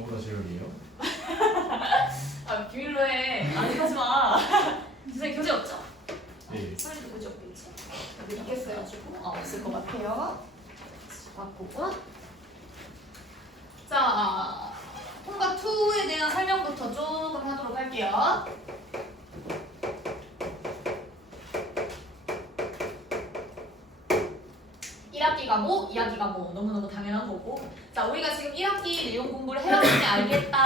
저보다 제일이에요? 아 비밀로 해. 아니 하지마. 선생님 교재 없죠? 네. 선생님도 교재 없겠지? 여기 있겠어요 지금? 없을 것 같아요. 바꾸고. 자 통과 2에 대한 설명부터 조금 하도록 할게요. 뭐 2학기가 뭐 너무너무 당연한 거고. 자 우리가 지금 1학기 내용 공부를 해봤으니 알겠다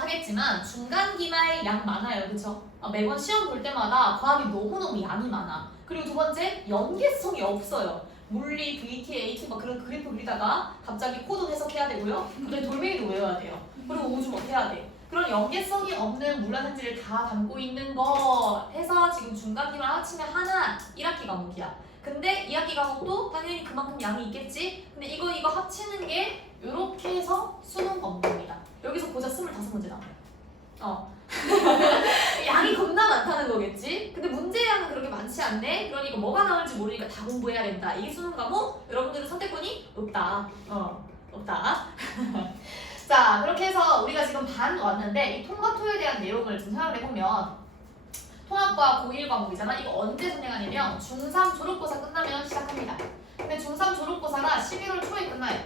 하겠지만 중간 기말 양 많아요, 그쵸? 매번 시험 볼 때마다 과학이 너무너무 양이 많아. 그리고 두 번째 연계성이 없어요. 물리, VT, AT 막 그런 그래프 그리다가 갑자기 코드 해석해야 되고요. 근데 돌멩이도 외워야 돼요. 그리고 우주 뭐 해야 돼. 그런 연계성이 없는 물라는지를 다 담고 있는 거 해서 지금 중간 기말 합치면 하나 1학기 과목이야. 근데 2학기 과목도 당연히 그만큼 양이 있겠지? 근데 이거 합치는 게 이렇게 해서 수능 검정입니다. 여기서 고작 25문제 나와요. 양이 겁나 많다는 거겠지? 근데 문제량은 그렇게 많지 않네? 그러니까 뭐가 나올지 모르니까 다 공부해야 된다. 이게 수능 과목? 여러분들은 선택권이 없다. 없다. 자, 그렇게 해서 우리가 지금 반 왔는데 이 통과2에 대한 내용을 좀 생각을 해보면 통합과 고1 과목이잖아. 이거 언제 선행하냐면 중3 졸업고사 끝나면 시작합니다. 근데 중3 졸업고사가 11월 초에 끝나요.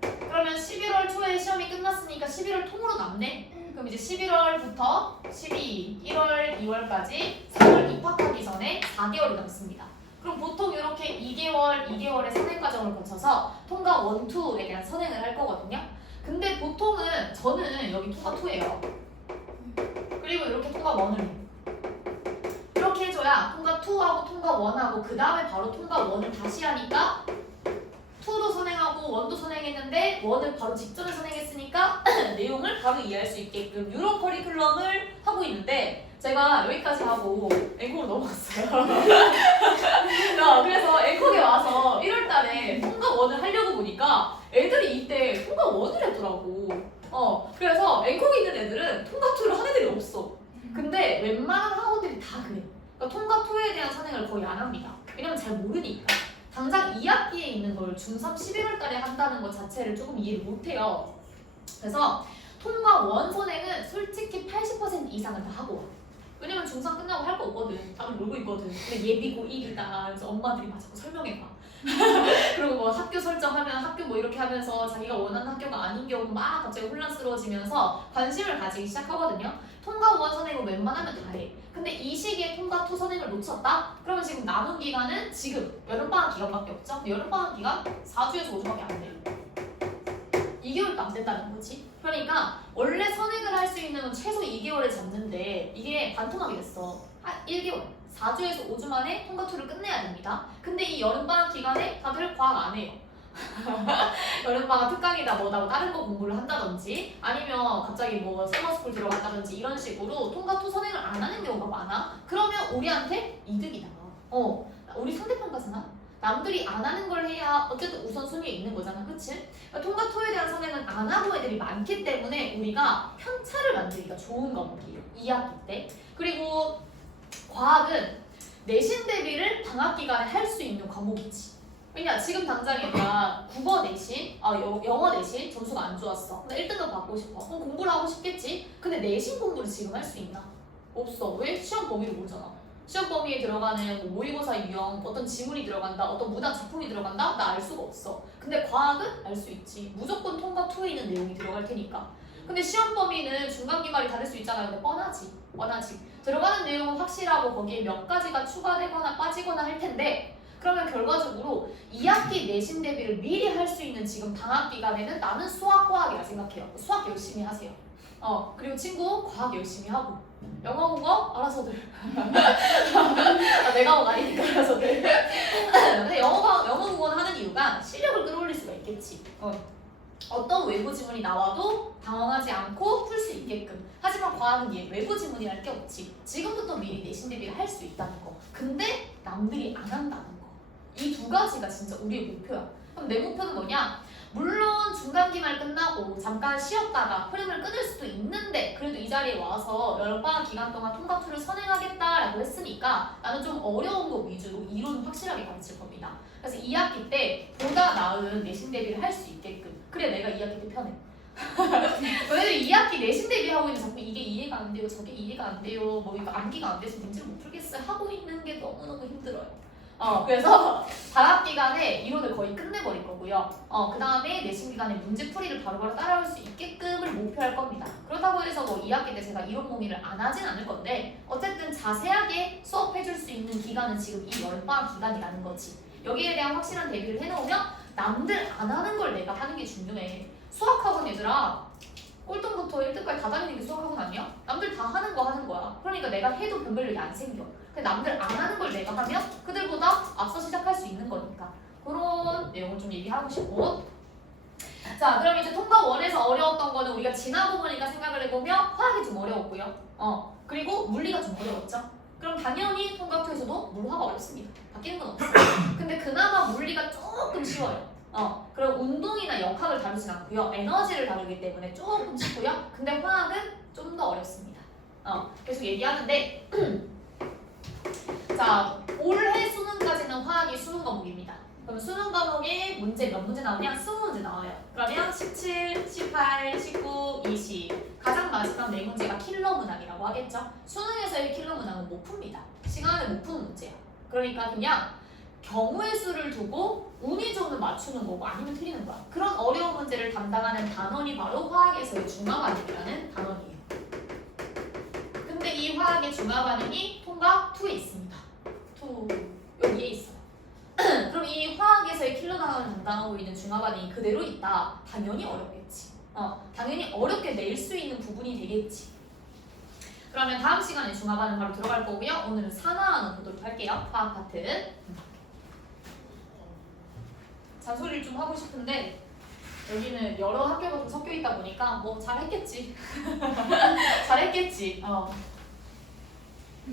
그러면 11월 초에 시험이 끝났으니까 11월 통으로 남네? 그럼 이제 11월부터 12, 1월, 2월까지 3월 입학하기 전에 4개월이 남습니다. 그럼 보통 이렇게 2개월의 선행 과정을 거쳐서 통과 1, 2에 대한 선행을 할 거거든요. 근데 보통은 저는 여기 통과 2예요. 그리고 이렇게 통과 1을 해요. 이렇게 해줘야 통과 2하고 통과 1하고 그 다음에 바로 통과 1을 다시 하니까 2도 선행하고 1도 선행했는데 1을 바로 직전에 선행했으니까 내용을 바로 이해할 수 있게끔 이런 커리큘럼을 하고 있는데 제가 여기까지 하고 앵콜로 넘어갔어요. 그래서 앵콜에 와서 1월달에 통과 1을 하려고 보니까 애들이 이때 통과 1을 했더라고. 그래서 앵콜에 있는 애들은 통과 2를 한 애들이 없어. 근데 웬만한 학원들이 다 그래. 그러니까 통과 2에 대한 선행을 거의 안 합니다. 왜냐면 잘 모르니까. 당장 2학기에 있는 걸 중3 11월 달에 한다는 것 자체를 조금 이해를 못해요. 그래서 통과 1 선행은 솔직히 80% 이상을 다 하고 와. 왜냐면 중3 끝나고 할 거 없거든. 다들 놀고 있거든. 근데 예비고 1이다. 그래서 엄마들이 막 자꾸 설명해봐. 그리고 뭐 학교 설정하면 학교 뭐 이렇게 하면서 자기가 원하는 학교가 아닌 경우 막 갑자기 혼란스러워지면서 관심을 가지기 시작하거든요. 통과 1 선행은 웬만하면 다 해. 근데 이 시기에 통과 2 선행을 놓쳤다? 그러면 지금 남은 기간은 지금 여름방학 기간밖에 없죠? 근데 여름방학 기간 4주에서 5주밖에 안 돼요. 2개월도 안 된다는 거지. 그러니까 원래 선행을 할 수 있는 건 최소 2개월에 잡는데 이게 반토막이 됐어. 한 1개월. 4주에서 5주 만에 통과 2를 끝내야 됩니다. 근데 이 여름방학 기간에 다들 과학 안 해요. 여름방학 특강이다 뭐다 뭐 다른 거 공부를 한다든지 아니면 갑자기 뭐 서머스쿨 들어간다든지 이런 식으로 통과 2 선행을 안 하는 경우가 많아. 그러면 우리한테 이득이다. 우리 상대평가잖아. 남들이 안 하는 걸 해야 어쨌든 우선순위에 있는 거잖아. 그치? 그러니까 통과 2에 대한 선행은 안 하고 애들이 많기 때문에 우리가 편차를 만들기가 좋은 과목이에요. 2학기 때. 그리고 과학은 내신 대비를 방학 기간에 할 수 있는 과목이지. 왜냐 지금 당장 얘가 국어 내신, 영어 내신 점수가 안 좋았어. 근데 1등급 받고 싶어. 그럼 공부를 하고 싶겠지? 근데 내신 공부를 지금 할 수 있나? 없어. 왜? 시험 범위를 모르잖아. 시험 범위에 들어가는 뭐 모의고사 유형, 어떤 지문이 들어간다, 어떤 문학 작품이 들어간다? 나 알 수가 없어. 근데 과학은 알 수 있지. 무조건 통과 2에 있는 내용이 들어갈 테니까. 근데 시험 범위는 중간 기말이 다를 수 있잖아요. 근데 뻔하지. 들어가는 내용은 확실하고 거기에 몇 가지가 추가되거나 빠지거나 할 텐데 그러면 결과적으로 2학기 내신 대비를 미리 할 수 있는 지금 방학 기간에는 나는 수학, 과학이라 생각해요. 수학 열심히 하세요. 그리고 친구 과학 열심히 하고 영어, 국어 알아서들. 내가 뭐 아니니까 알아서들. 근데 영어, 국어는 하는 이유가 실력을 끌어올릴 수가 있겠지. 어떤 외부 지문이 나와도 당황하지 않고 풀 수 있게끔. 하지만 과학은 외부 지문이랄 게 없지. 지금부터 미리 내신 대비를 할 수 있다는 거. 근데 남들이 안 한다는 거. 이 두 가지가 진짜 우리의 목표야. 그럼 내 목표는 뭐냐? 물론 중간 기말 끝나고 잠깐 쉬었다가 흐름을 끊을 수도 있는데 그래도 이 자리에 와서 여름방학 기간 동안 통과 2를 선행하겠다라고 했으니까 나는 좀 어려운 거 위주로 이론 확실하게 가르칠 겁니다. 그래서 2학기 때 보다 나은 내신 대비를 할 수 있게끔. 그래 내가 2학기 때 편해. 너희들 2학기 내신 대비하고 있는 자꾸 이게 이해가 안 돼요, 저게 이해가 안 돼요, 뭐 이거 암기가 안 돼서 문제를 못 풀겠어요 하고 있는 게 너무너무 힘들어요. 그래서 방학 기간에 이론을 거의 끝내버릴 거고요. 그 다음에 내신 기간에 문제풀이를 바로바로 따라올 수 있게끔을 목표할 겁니다. 그렇다고 해서 뭐 2학기 때 제가 이론 공의를 안 하진 않을 건데 어쨌든 자세하게 수업해줄 수 있는 기간은 지금 이 여름방학 기간이라는 거지. 여기에 대한 확실한 대비를 해놓으면 남들 안 하는 걸 내가 하는 게 중요해. 수학학원 얘들아, 꼴등부터 1등까지 다 다니는 게 수학학원 아니야? 남들 다 하는 거 하는 거야. 그러니까 내가 해도 변별력이 안 생겨. 근데 남들 안 하는 걸 내가 하면 그들보다 앞서 시작할 수 있는 거니까. 그런 내용을 좀 얘기하고 싶고. 자, 그럼 이제 통과 1에서 어려웠던 거는 우리가 지나고 보니까 생각을 해보면 화학이 좀 어려웠고요. 그리고 물리가 좀 어려웠죠. 그럼 당연히 통과 2에서도 물화가 어렵습니다. 바뀌는 건 없어요. 근데 그나마 물리가 조금 쉬워요. 그럼 운동이나 역학을 다루진 않고요. 에너지를 다루기 때문에 조금 쉽고요. 근데 화학은 좀 더 어렵습니다. 계속 얘기하는데 자, 올해 수능까지는 화학이 수능 과목입니다. 그럼 수능 과목에 문제 몇 문제 나오냐? 20문제 나와요. 그러면 17, 18, 19, 20 가장 마지막 4문제가 킬러 문항이라고 하겠죠? 수능에서의 킬러 문항은 못 풉니다. 시간을 못 푸는 문제야. 그러니까 그냥 경우의 수를 두고 운이 좋으면 맞추는 거고 아니면 틀리는 거야. 그런 어려운 문제를 담당하는 단원이 바로 화학에서의 중화반응이라는 단원이에요. 근데 이 화학의 중화반응이 통과 2에 있습니다. 2 여기에 있어요. 그럼 이 화학에서의 킬러당을 담당하고 있는 중화반응이 그대로 있다. 당연히 어렵겠지. 당연히 어렵게 낼 수 있는 부분이 되겠지. 그러면 다음 시간에 중화반응 바로 들어갈 거고요. 오늘은 산화하는 보도록 할게요. 화학 파트. 잔소리를 좀 하고 싶은데 여기는 여러 학교가 좀 섞여 있다 보니까 뭐 잘했겠지. 잘했겠지.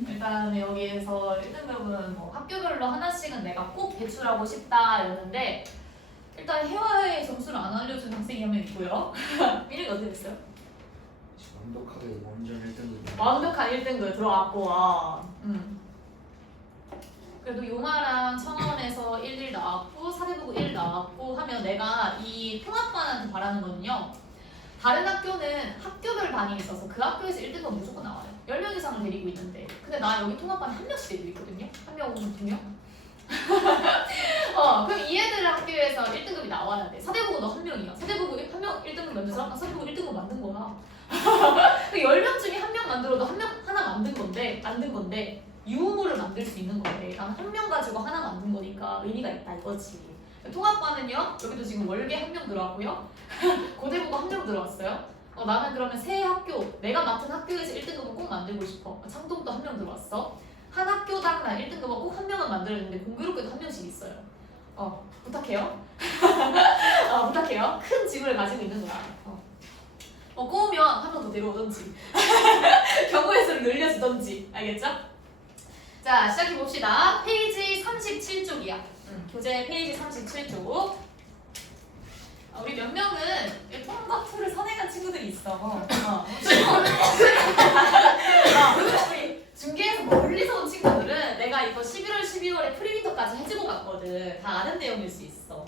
일단 여기에서 1등급은 뭐 학교별로 하나씩은 내가 꼭 배출하고 싶다였는데 일단 회화의 점수를 안 알려준 학생이 한 명 있고요. 미래가 어떻게 됐어요? 완벽하게 완전 1등급. 완벽한 1등급 들어왔고 그래도 용화랑 청원에서 1 나왔고 사대부고 1 나왔고 하면 내가 이 통합반한테 바라는 거는요. 다른 학교는 학교별 반이 있어서 그 학교에서 1등급 무조건 나와요. 10명 이상을 데리고 있는데 근데 나 여기 통합반 1명씩 데리고 있거든요. 1명 혹은 2명? 그럼 이 애들 학교에서 1등급이 나와야 돼. 사대부고도 1명이야. 사대부고 1명 1등급 만든 사람 사대부고 1등급 만든 거야. 10명 중에 1명 만들어도 하나 만든 건데 유무를 만들 수 있는 건데 나는 1명 가지고 하나 만든 거니까 의미가 있다 이거지. 통합반은요. 여기도 지금 월계 1명 들어왔고요. 고대부고 1명 들어왔어요. 나는 그러면 새 학교, 내가 맡은 학교에서 1등급은 꼭 만들고 싶어. 창동도 1명 들어왔어. 한 학교당 난 1등급은 꼭 1명은 만들어야 되는데 공교롭게도 1명씩 있어요. 부탁해요. 부탁해요. 큰 지구를 가지고 있는 거야. 꼬우면 1명 더 데려오던지 경우의 수를 늘려주던지 알겠죠? 자, 시작해봅시다. 페이지 37쪽이야. 교재 페이지 37쪽. 우리 몇 명은 통과 2를 선행한 친구들이 있어. 우리 중계에서 멀리서 온 친구들은 내가 이거 11월, 12월에 프리미터까지 해주고 갔거든. 다 아는 내용일 수 있어.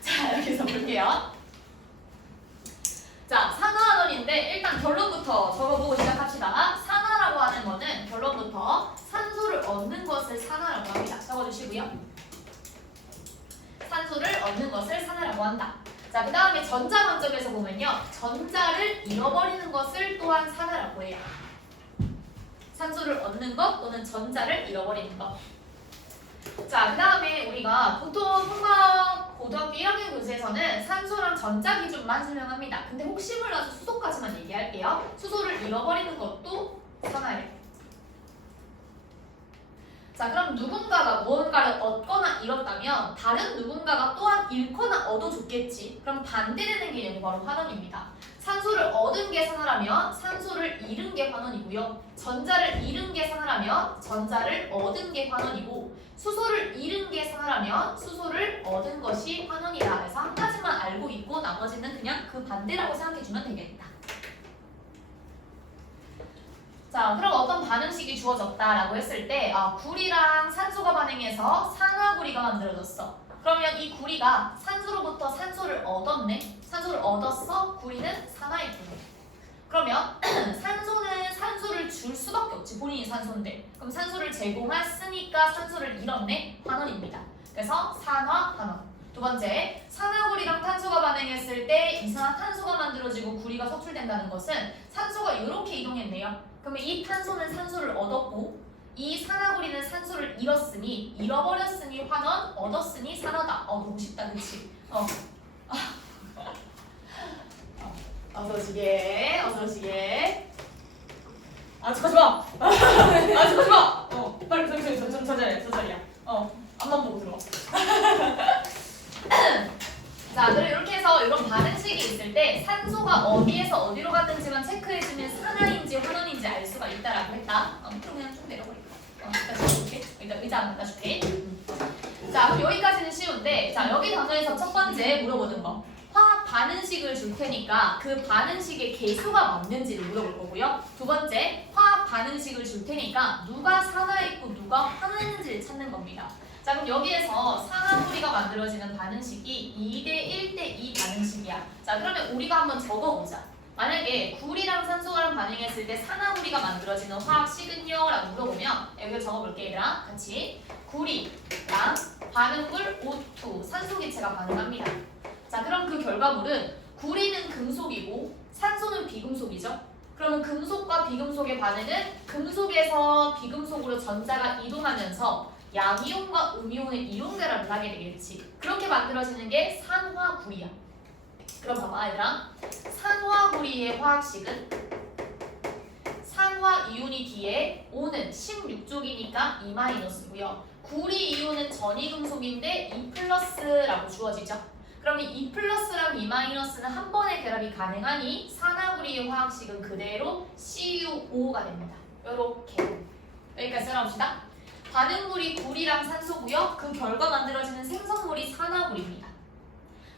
자, 여기서 볼게요. 자, 산화하던인데 일단 결론부터 적어보고 시작합시다. 산화라고 하는 거는 결론부터 산소를 얻는 것을 산화라고 합니다. 적어주시고요. 산소를 얻는 것을 산화라고 한다. 자, 그 다음에 전자 관점에서 보면요. 전자를 잃어버리는 것을 또한 산화라고 해요. 산소를 얻는 것 또는 전자를 잃어버리는 것. 자, 그 다음에 우리가 보통 통과 고등학교 1학년 교재에서는 산소랑 전자 기준만 설명합니다. 근데 혹시 몰라서 수소까지만 얘기할게요. 수소를 잃어버리는 것도 산화예요. 자, 그럼 누군가가 무언가를 얻거나 잃었다면 다른 누군가가 또한 잃거나 얻어줬겠지. 그럼 반대되는 개념이 바로 환원입니다. 산소를 얻은 게 산화라면 산소를 잃은 게 환원이고요. 전자를 잃은 게 산화라면 전자를 얻은 게 환원이고 수소를 잃은 게 산화라면 수소를 얻은 것이 환원이다. 그래서 한 가지만 알고 있고 나머지는 그냥 그 반대라고 생각해주면 되겠다. 자, 그럼 어떤 반응식이 주어졌다라고 했을 때 구리랑 산소가 반응해서 산화구리가 만들어졌어. 그러면 이 구리가 산소로부터 산소를 얻었네. 산소 산소를 얻었어. 구리는 산화했고. 그러면 산소는 산소를 줄 수밖에 없지. 본인이 산소인데. 그럼 산소를 제공했으니까 산소를 잃었네. 환원입니다. 그래서 산화, 환원. 두 번째, 산화구리랑 탄소가 반응했을 때 이산화탄소가 만들어지고 구리가 석출된다는 것은 산소가 이렇게 이동했네요. 그러면 이 탄소는 산소를 얻었고 이 산화구리는 산소를 잃어버렸으니 환원, 얻었으니 산화다. 너무 쉽다, 그치? 어서 오시게. 아직까지 마. 아직까지 마. 빨리 저자리야. 앞만 보고 들어가. 자, 그럼 이렇게 해서 이런 반응식이 있을 때 산소가 어디에서 어디로 갔는지만 체크해주면 산화인지 환원인지 알 수가 있다라고 했다. 그럼 그냥 쭉 내려버릴까? 일단 의자 안 갖다 줄게. 자, 그럼 여기까지는 쉬운데, 자, 여기 단어에서 첫 번째 물어보는 거. 화학 반응식을 줄 테니까 그 반응식의 개수가 맞는지를 물어볼 거고요. 두 번째, 화학 반응식을 줄 테니까 누가 산화했고 누가 환원했는지를 찾는 겁니다. 자, 그럼 여기에서 산화구리가 만들어지는 반응식이 2대 1대 2 반응식이야. 자, 그러면 우리가 한번 적어보자. 만약에 구리랑 산소랑 반응했을 때 산화구리가 만들어지는 화학식은요? 라고 물어보면 여기 적어볼게, 얘들아. 같이. 구리랑 반응물 O2, 산소기체가 반응합니다. 자, 그럼 그 결과물은 구리는 금속이고 산소는 비금속이죠. 그러면 금속과 비금속의 반응은 금속에서 비금속으로 전자가 이동하면서 양이온과 음이온의 이온 결합을 하게 되겠지. 그렇게 만들어지는 게 산화구리야. 그럼 봐봐, 얘들아. 산화구리의 화학식은 산화 이온이 뒤에 O는 16쪽이니까 2-고요. 구리 이온은 전이금속인데 2+라고 주어지죠. 그럼 이 2+랑 2-는 한 번의 결합이 가능하니 산화구리의 화학식은 그대로 CuO가 됩니다. 요렇게. 여기까지 써놔봅시다. 반응물이 구리랑 산소고요. 그 결과 만들어지는 생성물이 산화구리입니다.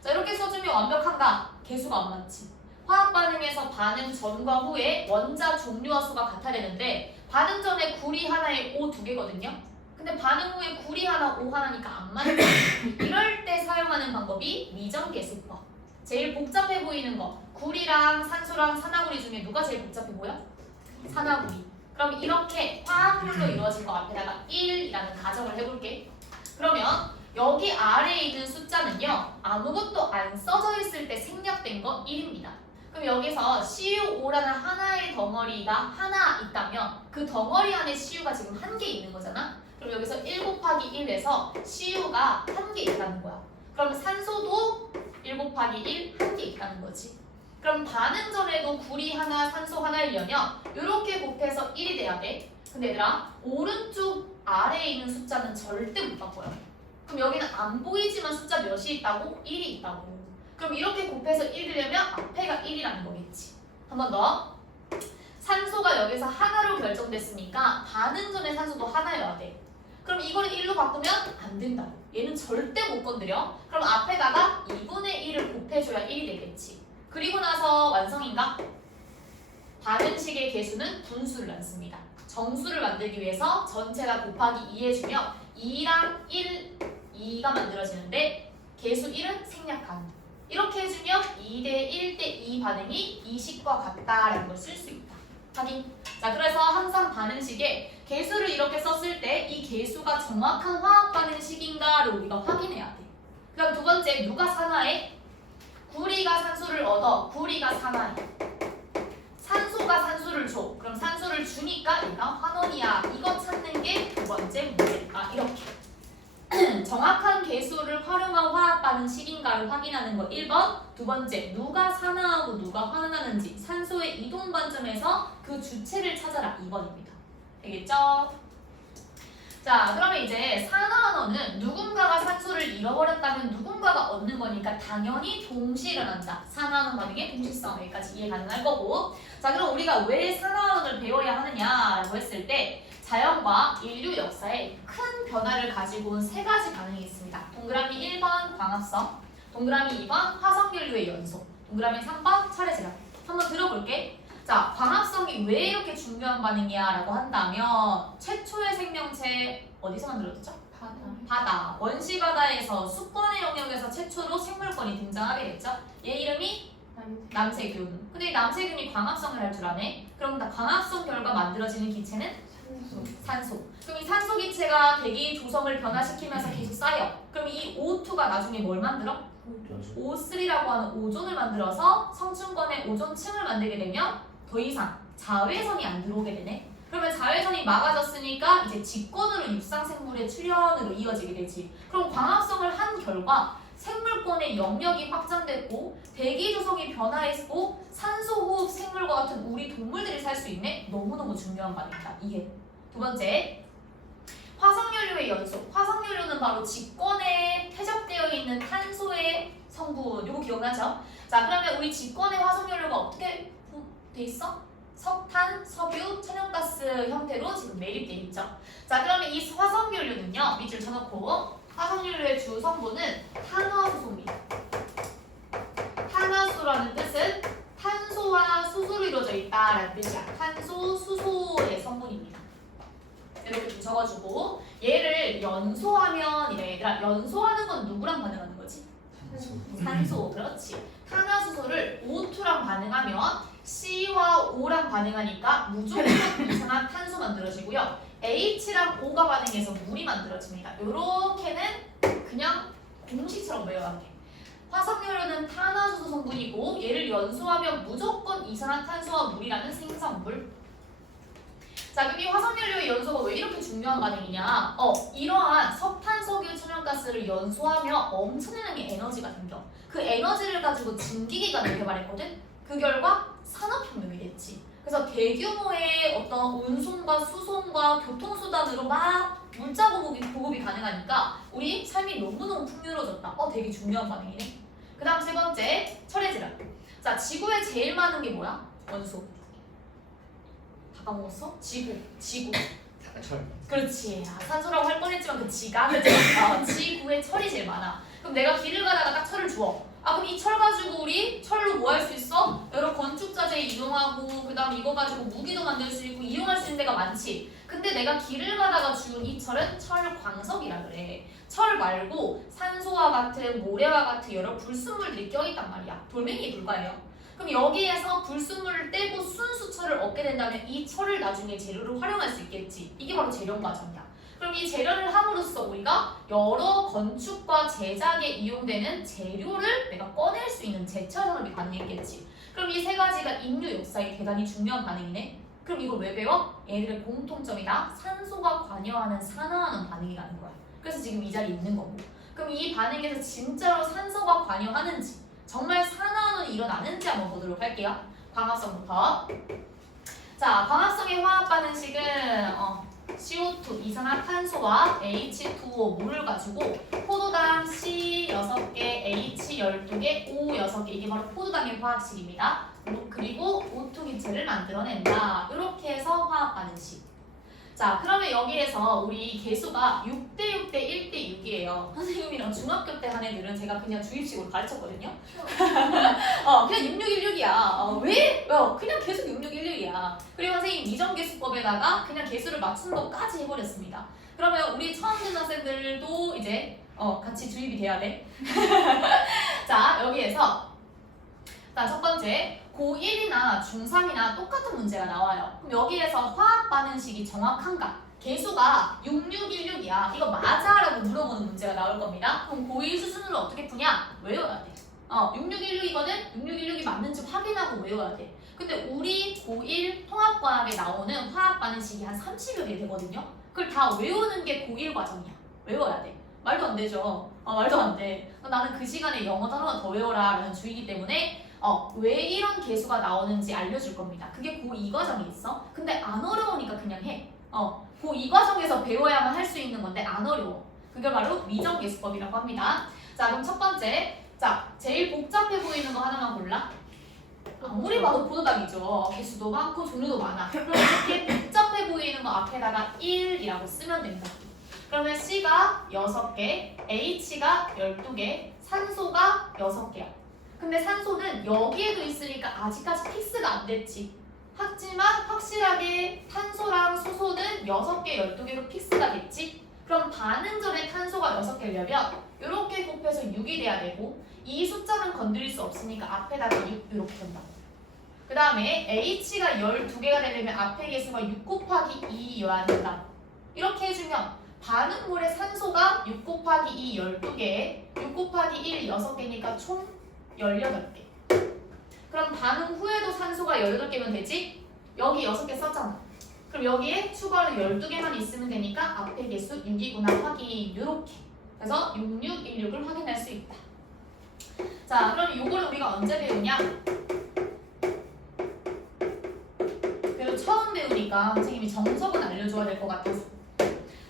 자, 이렇게 써주면 완벽한가? 개수가 안 맞지. 화학 반응에서 반응 전과 후에 원자 종류와 수가 같아야 되는데 반응 전에 구리 하나에 O 2개거든요. 근데 반응 후에 구리 하나, O 하나니까 안 맞는 거야. 이럴 때 사용하는 방법이 미정계수법. 제일 복잡해 보이는 거. 구리랑 산소랑 산화구리 중에 누가 제일 복잡해 보여? 산화구리. 그럼 이렇게 화학물로 이루어진 거 앞에다가 1이라는 가정을 해볼게. 그러면 여기 아래에 있는 숫자는요. 아무것도 안 써져 있을 때 생략된 거 1입니다. 그럼 여기서 CuO라는 하나의 덩어리가 하나 있다면 그 덩어리 안에 CU가 지금 1개 있는 거잖아. 그럼 여기서 1 곱하기 1에서 CU가 1개 있다는 거야. 그럼 산소도 1 곱하기 1, 1개 있다는 거지. 그럼 반응 전에도 구리 하나, 산소 하나이려면 이렇게 곱해서 1이 돼야 돼. 근데 얘들아, 오른쪽 아래에 있는 숫자는 절대 못 바꿔요. 그럼 여기는 안 보이지만 숫자 몇이 있다고? 1이 있다고. 그럼 이렇게 곱해서 1이려면 앞에가 1이라는 거겠지. 한 번 더. 산소가 여기서 하나로 결정됐으니까 반응 전에 산소도 하나여야 돼. 그럼 이거를 1로 바꾸면 안 된다. 얘는 절대 못 건드려. 그럼 앞에다가 2분의 1을 곱해줘야 1이 되겠지. 그리고 나서 완성인가? 반응식의 개수는 분수를 넣습니다. 정수를 만들기 위해서 전체가 곱하기 2 해주면 2랑 1, 2가 만들어지는데 개수 1은 생략하는. 이렇게 해주면 2대 1대 2 반응이 이 식과 같다라는 걸 쓸 수 있다. 확인. 자, 그래서 항상 반응식에 개수를 이렇게 썼을 때 이 개수가 정확한 화학 반응식인가를 우리가 확인해야 돼. 그다음 두 번째, 누가 산화해? 구리가 산소를 얻어. 구리가 산화해. 산소가 산소를 줘. 그럼 산소를 주니까 얘가 환원이야. 이거 찾는 게 두 번째 문제. 이렇게. 정확한 개수를 활용한 화학 반응식인가를 확인하는 거 1번. 두 번째, 누가 산화하고 누가 환원하는지 산소의 이동 관점에서 그 주체를 찾아라 2번입니다. 되겠죠? 자, 그러면 이제 산화환원은 누군가가 산소를 잃어버렸다면 누군가가 얻는 거니까 당연히 동시에 일어난다. 산화환원 반응의 동시성 여기까지 이해 가능할 거고. 자, 그럼 우리가 왜 산화환원을 배워야 하느냐라고 했을 때 자연과 인류 역사에 큰 변화를 가지고 온 세 가지 반응이 있습니다. 동그라미 1번 광합성, 동그라미 2번 화석연료의 연소, 동그라미 3번 차례제각. 한번 들어볼게. 자, 광합성이 왜 이렇게 중요한 반응이야 라고 한다면 최초의 생명체 어디서 만들어졌죠? 바다. 원시 바다에서 수권의 영역에서 최초로 생물권이 등장하게 됐죠. 얘 이름이 남세균. 근데 이 남세균이 광합성을 할 줄 아네. 그럼 다 광합성 결과 만들어지는 기체는 산소. 그럼 이 산소 기체가 대기 조성을 변화시키면서 계속 쌓여. 그럼 이 O2가 나중에 뭘 만들어? O3라고 하는 오존을 만들어서 성층권의 오존층을 만들게 되면 더 이상 자외선이 안 들어오게 되네. 그러면 자외선이 막아졌으니까 이제 직권으로 육상생물의 출현으로 이어지게 되지. 그럼 광합성을 한 결과 생물권의 영역이 확장됐고 대기 조성이 변화했고 산소 호흡 생물과 같은 우리 동물들이 살 수 있네. 너무너무 중요한 반응이다. 이해. 두 번째, 화석연료의 연소. 화석연료는 바로 직권에 퇴적되어 있는 탄소의 성분. 이거 기억나죠? 자, 그러면 우리 직권의 화석연료가 어떻게 돼 있어? 석탄, 석유, 천연가스 형태로 지금 매립되어 있죠. 자, 그러면 이 화석연료는요, 밑줄 쳐놓고 화석연료의 주 성분은 탄화수소입니다. 탄화수소라는 뜻은 탄소와 수소로 이루어져 있다라는 뜻이야. 탄소, 수소의 성분입니다. 이렇게 좀 적어주고 얘를 연소하면 이래. 얘들아, 연소하는 건 누구랑 반응하는 거지? 산소. 그렇지. 탄화수소를 O2랑 반응하면 C와 O랑 반응하니까 무조건 이상한 탄소 만들어지고요. H랑 O가 반응해서 물이 만들어집니다. 요렇게는 그냥 공식처럼 외워야 돼. 화석연료는 탄화수소 성분이고 얘를 연소하면 무조건 이산화탄소와 물이라는 생성물. 자, 그럼 이 화석연료의 연소가 왜 이렇게 중요한 반응이냐? 이러한 석탄, 석유, 천연가스를 연소하면 엄청나게 에너지가 생겨. 그 에너지를 가지고 증기기관을 개발했거든? 그 결과 산업혁명이 됐지. 그래서 대규모의 어떤 운송과 수송과 교통수단으로 막 물자 보급이 가능하니까 우리 삶이 너무너무 풍요로워졌다. 되게 중요한 반응이네. 그 다음 세 번째, 철의 질환. 자, 지구에 제일 많은 게 뭐야? 원소. 다 까먹었어? 지구. 철. 그렇지. 산소라고 할 뻔했지만 그 지가 그죠? 지구에 철이 제일 많아. 그럼 내가 길을 가다가 딱 철을 주워. 그럼 이 철 가지고 우리 철로 뭐 할 수 있어? 여러 건축자재에 이용하고 그 다음 이거 가지고 무기도 만들 수 있고 이용할 수 있는 데가 많지. 근데 내가 길을 가다가 주운 이 철은 철광석이라 그래. 철 말고 산소와 같은 모래와 같은 여러 불순물들이 껴있단 말이야. 돌멩이에 불과해요. 그럼 여기에서 불순물을 떼고 순수 철을 얻게 된다면 이 철을 나중에 재료로 활용할 수 있겠지. 이게 바로 재련 과정이야. 그럼 이 재료를 함으로써 우리가 여러 건축과 제작에 이용되는 재료를 내가 꺼낼 수 있는 제철 산업이 가능했겠지. 그럼 이 세 가지가 인류 역사에 대단히 중요한 반응이네. 그럼 이걸 왜 배워? 얘들의 공통점이다. 산소가 관여하는 산화하는 반응이라는 거야. 그래서 지금 이 자리에 있는 거고. 그럼 이 반응에서 진짜로 산소가 관여하는지 정말 산화는 일어나는지 한번 보도록 할게요. 광합성부터. 자, 광합성의 화학 반응식은 CO2 이산화탄소와 H2O 물을 가지고 포도당 C 6개, H 12개, O 6개 이게 바로 포도당의 화학식입니다. 그리고 O2 기체를 만들어낸다. 이렇게 해서 화학 반응식. 자, 그러면 여기에서 우리 개수가 6대 6대 1대 6이에요. 선생님이랑 중학교 때 한 애들은 제가 그냥 주입식으로 가르쳤거든요. 그냥 6616이야. 왜? 그냥 계속 6616이야. 그리고 선생님 이정계수법에다가 그냥 개수를 맞춘 것까지 해버렸습니다. 그러면 우리 처음 듣는 학생들도 이제 같이 주입이 돼야 돼. 자, 여기에서 자, 첫 번째 고1이나 중3이나 똑같은 문제가 나와요. 그럼 여기에서 화학 반응식이 정확한가? 개수가 6616이야. 이거 맞아? 라고 물어보는 문제가 나올 겁니다. 그럼 고1 수준으로 어떻게 푸냐? 외워야 돼. 6616이거든? 6616이 맞는지 확인하고 외워야 돼. 근데 우리 고1 통합과학에 나오는 화학 반응식이 한 30여 개 되거든요. 그걸 다 외우는 게 고1 과정이야. 외워야 돼. 말도 안 되죠. 말도 안 돼. 나는 그 시간에 영어 단어만 더 외워라 라는 주의이기 때문에 왜 이런 개수가 나오는지 알려줄 겁니다. 그게 고2 과정에 있어. 근데 안 어려우니까 그냥 해. 고2 과정에서 배워야만 할 수 있는 건데 안 어려워. 그게 바로 위정계수법이라고 합니다. 자, 그럼 첫 번째. 자, 제일 복잡해 보이는 거 하나만 골라. 아무리 봐도 포도당이죠. 개수도 많고 종류도 많아. 그럼 이렇게 복잡해 보이는 거 앞에다가 1이라고 쓰면 됩니다. 그러면 C가 6개, H가 12개, 산소가 6개야. 근데 산소는 여기에도 있으니까 아직까지 픽스가 안 됐지. 하지만 확실하게 탄소랑 수소는 6개, 12개로 픽스가 됐지. 그럼 반응 전에 탄소가 6개려면 이렇게 곱해서 6이 돼야 되고 이 숫자는 건드릴 수 없으니까 앞에다가 6 이렇게 한다. 그 다음에 H가 12개가 되려면 앞에 개수가 6 곱하기 2여야 된다. 이렇게 해주면 반응물의 산소가 6 곱하기 2 12개, 6 곱하기 1 6개니까 총 18개. 그럼 반응 후에도 산소가 18개면 되지? 여기 6개 썼잖아. 그럼 여기에 추가로 12개만 있으면 되니까 앞에 개수 6이구나 확인. 요렇게. 그래서 6616을 확인할 수 있다. 자, 그럼 요거를 우리가 언제 배우냐? 그래도 처음 배우니까 선생님이 정석은 알려줘야 될 것 같아서.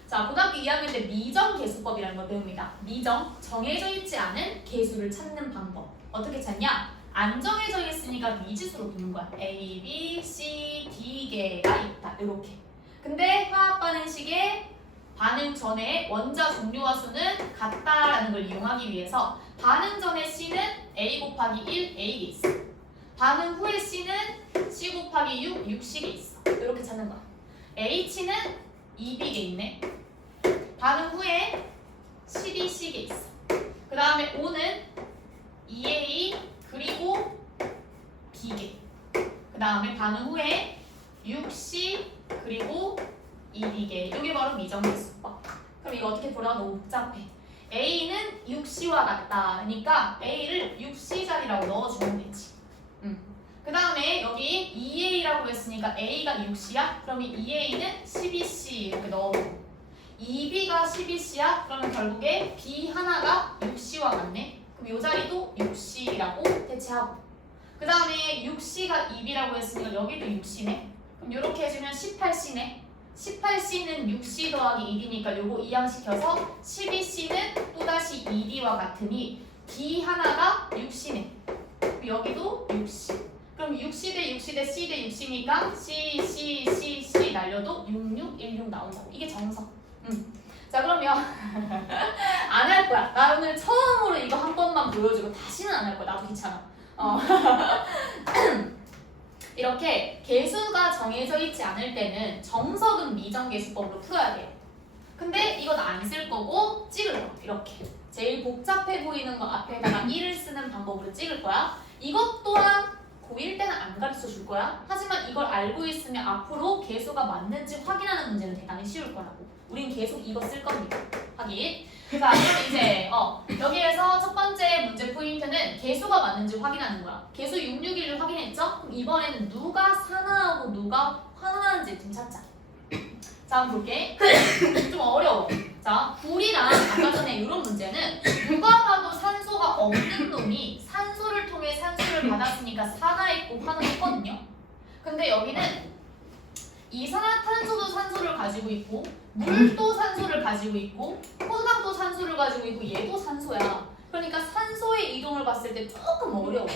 자, 고등학교 2학년 때 미정 계수법이라는 걸 배웁니다. 미정, 정해져 있지 않은 계수를 찾는 방법. 어떻게 찾냐? 안 정해져 있으니까 미지수로 두는 거야. A, B, C, D개가 있다. 이렇게. 근데 화학 반응식의 반응 전에 원자 종류와 수는 같다라는 걸 이용하기 위해서 반응 전에 C는 A 곱하기 1, A개 있어. 반응 후에 C는 C 곱하기 6, 6C개 있어. 이렇게 찾는 거야. H는 2B개 있네. 반응 후에 CDC개 있어. 그 다음에 O는 2A 그리고 B개. 그 다음에 반응 후에 6C 그리고 2B개. 이게 바로 미정계수법. 그럼 이거 어떻게 풀어? 너무 복잡해. A는 6C와 같다. 그러니까 A를 6C 자리라고 넣어주면 되지. 그 다음에 여기 2A라고 했으니까 A가 6C야? 그러면 2A는 12C 이렇게 넣어보고 2B가 12C야? 그러면 결국에 B 하나가 6C와 같네? 그럼 이 자리도 6C라고 대체하고 그 다음에 6C가 2B라고 했으니까 여기도 6C네? 그럼 이렇게 해주면 18C네? 18C는 6C 더하기 1이니까 요거 이항시켜서 12C는 또다시 2B와 같으니 B 하나가 6C네. 여기도 6C. 그럼 6C 대 6C 대 C 대 6C니까 C 날려도 6616 나온다고. 이게 정석. 자 그러면 안 할 거야. 나 오늘 처음으로 이거 한 번만 보여주고 다시는 안 할 거야. 나도 귀찮아. 이렇게 개수가 정해져 있지 않을 때는 정석은 미정계수법으로 풀어야 돼요. 근데 이건 안 쓸 거고 찍을 거야. 이렇게. 제일 복잡해 보이는 거 앞에다가 1을 쓰는 방법으로 찍을 거야. 이것 또한 고1 때는 안 가르쳐 줄 거야. 하지만 이걸 알고 있으면 앞으로 개수가 맞는지 확인하는 문제는 대단히 쉬울 거라고. 우린 계속 이거 쓸 겁니다. 확인. 자, 그럼 이제 여기에서 첫 번째 문제 포인트는 개수가 맞는지 확인하는 거야. 개수 661을 확인했죠? 그럼 이번에는 누가 산화하고 누가 환원하는지 좀 찾자. 자, 한번 볼게. 좀 어려워. 자, 불이랑 아까 전에 이런 문제는 누가 봐도 산소가 없는 놈이 산소를 통해 산소를 받았으니까 산화했고 환원했거든요. 근데 여기는 이산화탄소도 산소를 가지고 있고 물도 산소를 가지고 있고 포도당도 산소를 가지고 있고 얘도 산소야. 그러니까 산소의 이동을 봤을 때 조금 어려워.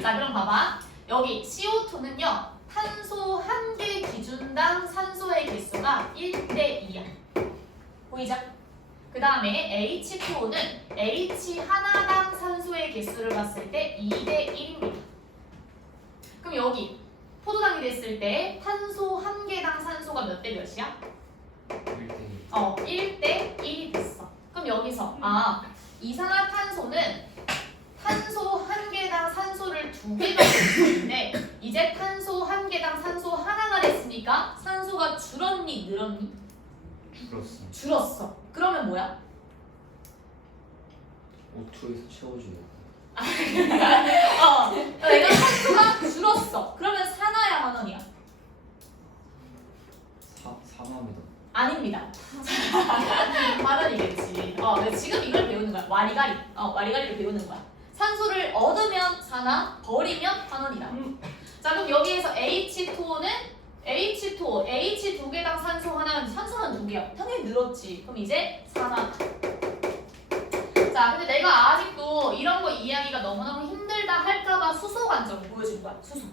자, 그럼 봐봐. 여기 CO2는요. 탄소 한 개 기준당 산소의 개수가 1대 2야. 보이죠? 그 다음에 H2O는 H 하나당 산소의 개수를 봤을 때 2대 1입니다. 그럼 여기 포도당이 됐을 때 탄소 한 개당 산소가 몇 대 몇이야? 1대 1이 됐어. 그럼 여기서 이산화탄소는 탄소 한 개당 산소를 2개가 됐는데 이제 탄소 한 개당 산소 하나가 됐으니까 산소가 줄었니 늘었니? 줄었어. 그러면 뭐야? O2에서 채워주는 내가 산소가 줄었어. 그러면 산화야 환원이야? 산화입니다. 아닙니다. 환원이겠지. 지금 이걸 배우는 거야. 와리가리. 와리가리를 배우는 거야. 산소를 얻으면 산화, 버리면 환원이다. 자, 그럼 여기에서 H2O는 H2O, H 2개당 산소 하나면 산소는 2개야. 당연히 늘었지. 그럼 이제 산화. 자, 근데 내가 아직도 이런 거 이해하기가 너무너무 힘들다 할까봐 수소 관점을 보여준 거야. 수소.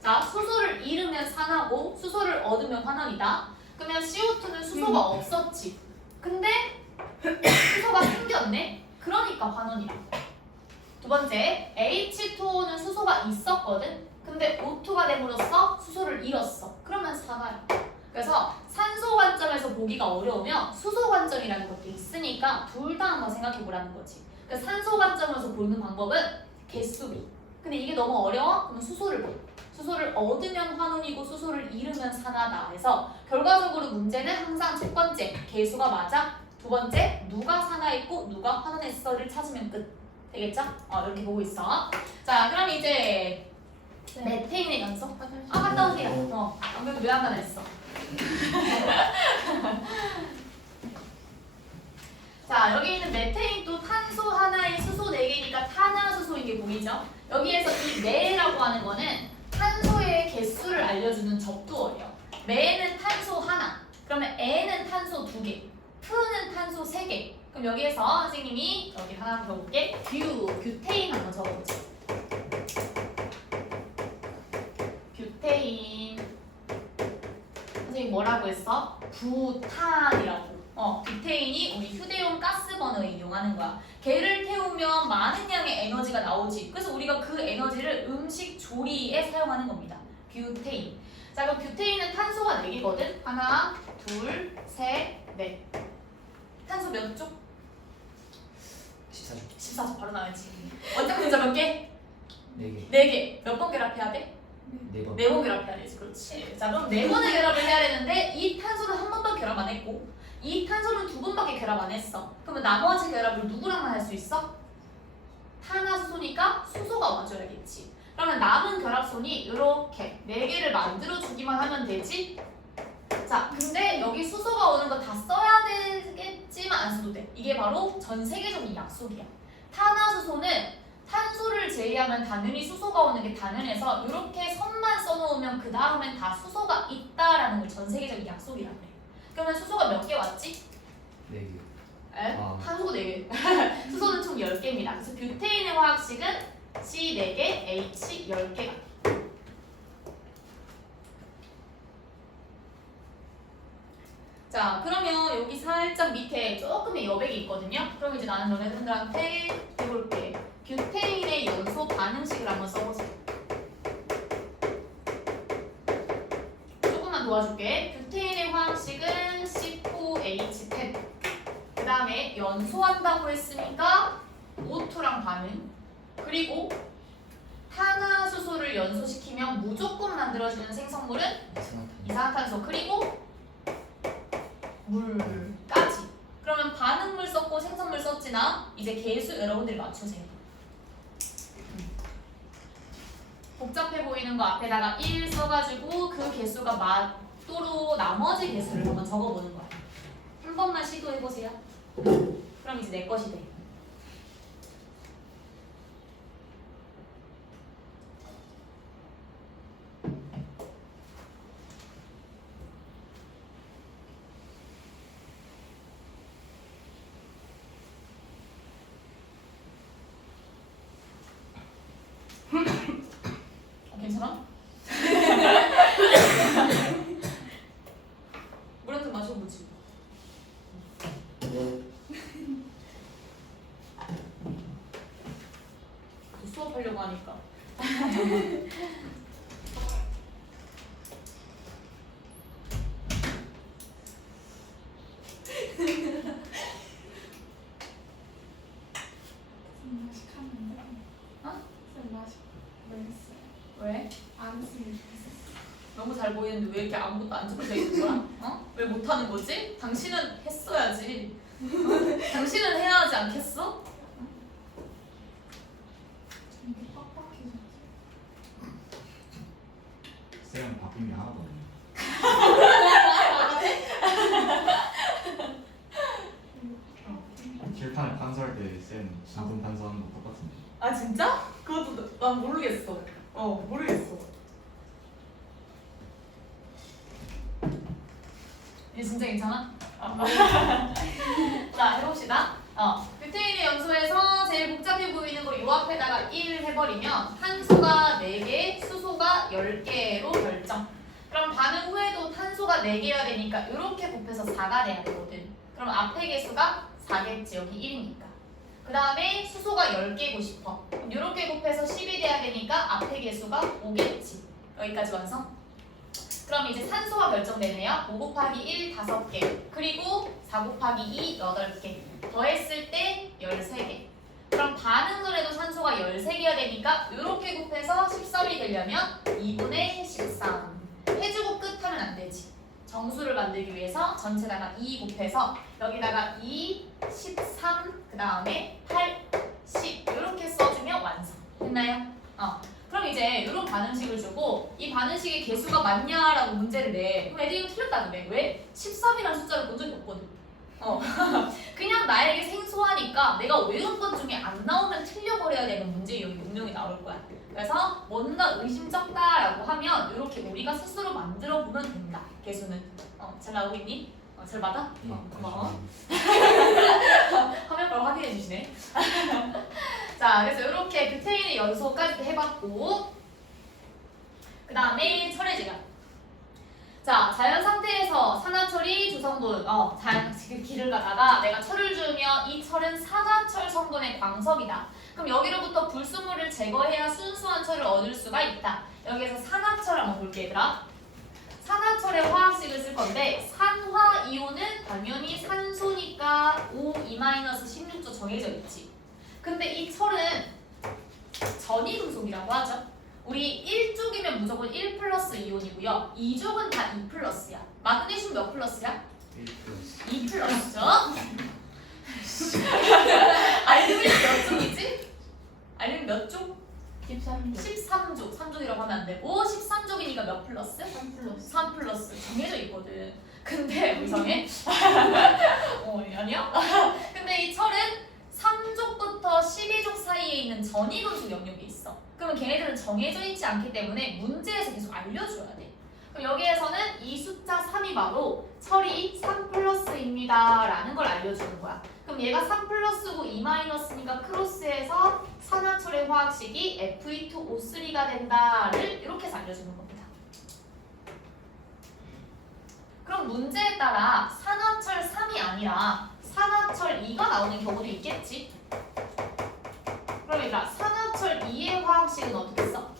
자, 수소를 잃으면 산화고 수소를 얻으면 환원이다. 그러면 CO2는 수소가 없었지. 근데 수소가 생겼네? 그러니까 환원이야. 두 번째, H2O는 수소가 있었거든? 근데 O2가 됨으로써 수소를 잃었어. 그러면 산화야. 그래서 산소 관점에서 보기가 어려우면 수소 관점이라는 것도 있으니까 둘 다 한번 생각해 보라는 거지. 그러니까 산소 관점에서 보는 방법은 개수비. 근데 이게 너무 어려워? 그럼 수소를 봐. 수소를 얻으면 환원이고 수소를 잃으면 산화다 해서 결과적으로 문제는 항상 첫 번째 개수가 맞아. 두 번째 누가 산화했고 누가 환원했어를 찾으면 끝. 되겠죠? 이렇게 보고 있어. 자, 그럼 이제 메테인의 연소? 갔다 오세요. 안 그래도 왜안 가나 했어. 자, 여기 있는 메테인 또 탄소 하나에 수소 4개니까 탄화수소인 게 보이죠? 여기에서 이 매라고 하는 거는 탄소의 개수를 알려주는 접두어예요. 매는 탄소 하나, 그러면 에는 탄소 2개, 프는 탄소 3개. 그럼 여기에서 선생님이 여기 하나 적어볼게. 뷰테인 한번 적어보자. 뷰테인. 선생님 뭐라고 했어? 부탄이라고. 뷰테인이 우리 휴대용 가스버너에 이용하는 거야. 걔를 태우면 많은 양의 에너지가 나오지. 그래서 우리가 그 에너지를 음식 조리에 사용하는 겁니다. 뷰테인. 자, 그럼 뷰테인은 탄소가 4개거든? 하나, 둘, 셋, 넷. 탄소 몇 쪽? 14조 14쪽 바로 나와야지. 원자 분자 몇 개? 4개 4개. 몇 번 결합해야 돼? 4번 4번 결합해야 되지. 그렇지. 자, 그럼 4번을 결합을 해야 되는데 이 탄소는 한 번도 결합 안 했고 이 탄소는 2번밖에 결합 안 했어. 그러면 나머지 결합을 누구랑만 할 수 있어? 탄화수소니까 수소가 와줘야겠지. 그러면 남은 결합손이 이렇게 4개를 만들어주기만 하면 되지. 자, 근데 여기 수소가 오는 거 다 써야 되겠지만 안 써도 돼. 이게 바로 전 세계적인 약속이야. 탄화수소는 탄소를 제외하면 당연히 수소가 오는 게 당연해서 이렇게 선만 써놓으면 그 다음엔 다 수소가 있다라는 걸 전 세계적인 약속이라고 해. 그러면 수소가 몇 개 왔지? 4개 탄소가 4개. 수소는 총 10개입니다. 그래서 뷰테인의 화학식은 C 4개, H 10개가. 자, 그러면 여기 살짝 밑에 조금의 여백이 있거든요. 그럼 이제 나는 너네들한테 해볼게. 뷰테인의 연소 반응식을 한번 써보세요. 조금만 도와줄게. 뷰테인의 화학식은 C4H10. 그 다음에 연소한다고 했으니까 O2랑 반응. 그리고 탄화수소를 연소시키면 무조건 만들어지는 생성물은 이산화탄소. 그리고 물까지. 그러면 반응물 썼고 생성물 썼지나 이제 개수 여러분들이 맞추세요. 복잡해 보이는 거 앞에다가 1 써가지고 그 개수가 맞도록 나머지 개수를 한번 적어보는 거야. 한 번만 시도해보세요. 그럼 이제 내 것이 돼. 괜찮아? 물 한 잔 마셔보지. 수업하려고 하니까. 왜? 너무 잘 보이는데 왜 이렇게 아무것도 안 적혀져 있는 거야? 왜 못하는 거지? 당신은 했어야지. 당신은 해야 하지 않겠어? 쌤 바뀐 게 하나도 없네. 칠판에 판서할 때쌤 진분 판서하는 거 똑같은데. 아 진짜? 그것도 난 모르겠어. 모르겠어. 이제 진짜 괜찮아? 자, 해봅시다. 뷰테인의 연소에서 제일 복잡해 보이는 거 요 앞에다가 1 해버리면 탄소가 4개, 수소가 10개로 결정. 그럼 반응 후에도 탄소가 4개여야 되니까 이렇게 곱해서 4가 돼야 되거든. 그럼 앞에 개수가 4겠지. 여기 1이니까. 그 다음에 수소가 10개고 싶어. 이렇게 곱해서 10이 돼야 되니까 앞에 개수가 5겠지. 여기까지 완성? 그럼 이제 산소가 결정되네요. 5 곱하기 1 5개 그리고 4 곱하기 2 8개 더했을 때 13개. 그럼 반응을 해도 산소가 13개가 되니까 이렇게 곱해서 13이 되려면 2분의 13 해주고 끝 하면 안 되지. 정수를 만들기 위해서 전체다가 2 곱해서 여기다가 2, 13, 그 다음에 8, 10 이렇게 써주면 완성. 됐나요? 그럼 이제 이런 반응식을 주고 이 반응식의 개수가 맞냐라고 문제를 내. 그럼 애들이 이거 틀렸다는데 왜? 13이라는 숫자를 본 적이 없거든. 그냥 나에게 생소하니까 내가 외운 것 중에 안 나오면 틀려버려야 되는 문제 여기 분명히 나올 거야. 그래서 뭔가 의심쩍다라고 하면 이렇게 우리가 스스로 만들어 보면 된다. 개수는. 잘 나오고 있니? 잘 맞아? 고마워. 화면 바로 확인해 주시네. 자, 그래서 이렇게 뷰테인의 연소까지 해봤고, 그 다음에 철의 질량. 자, 자연 상태에서 산화철이 주성분, 지금 길을 가다가 내가 철을 주면 이 철은 산화철 성분의 광석이다. 그럼 여기로부터 불순물을 제거해야 순수한 철을 얻을 수가 있다. 여기에서 산화철 한번 볼게, 얘들아. 산화철의 화학식을 쓸 건데 산화이온은 당연히 산소니까 O2-16조 정해져 있지. 근데 이 철은 전이금속이라고 하죠. 우리 1쪽이면 무조건 1 플러스 이온이고요. 2쪽은 다 2 플러스야. 마그네슘 몇 플러스야? 2 플러스죠. 알루미늄 몇 쪽이지? 알루미늄 몇 쪽? 13족. 3족이라고 하면 안 되고 13족이니까 몇 플러스? 3 플러스 정해져 있거든. 근데 이상해? 아니야? 근데 이 철은 3족부터 12족 사이에 있는 전이금속 영역이 있어. 그러면 걔네들은 정해져 있지 않기 때문에 문제에서 계속 알려줘야 돼. 그럼 여기에서는 이 숫자 3이 바로 철이 3 플러스입니다 라는 걸 알려주는 거야. 그럼 얘가 3 플러스고 2 마이너스니까 크로스해서 산화철의 화학식이 Fe2O3가 된다를 이렇게 해서 알려주는 겁니다. 그럼 문제에 따라 산화철 3이 아니라 산화철 2가 나오는 경우도 있겠지? 그럼 얘들아 산화철 2의 화학식은 어떻게 써?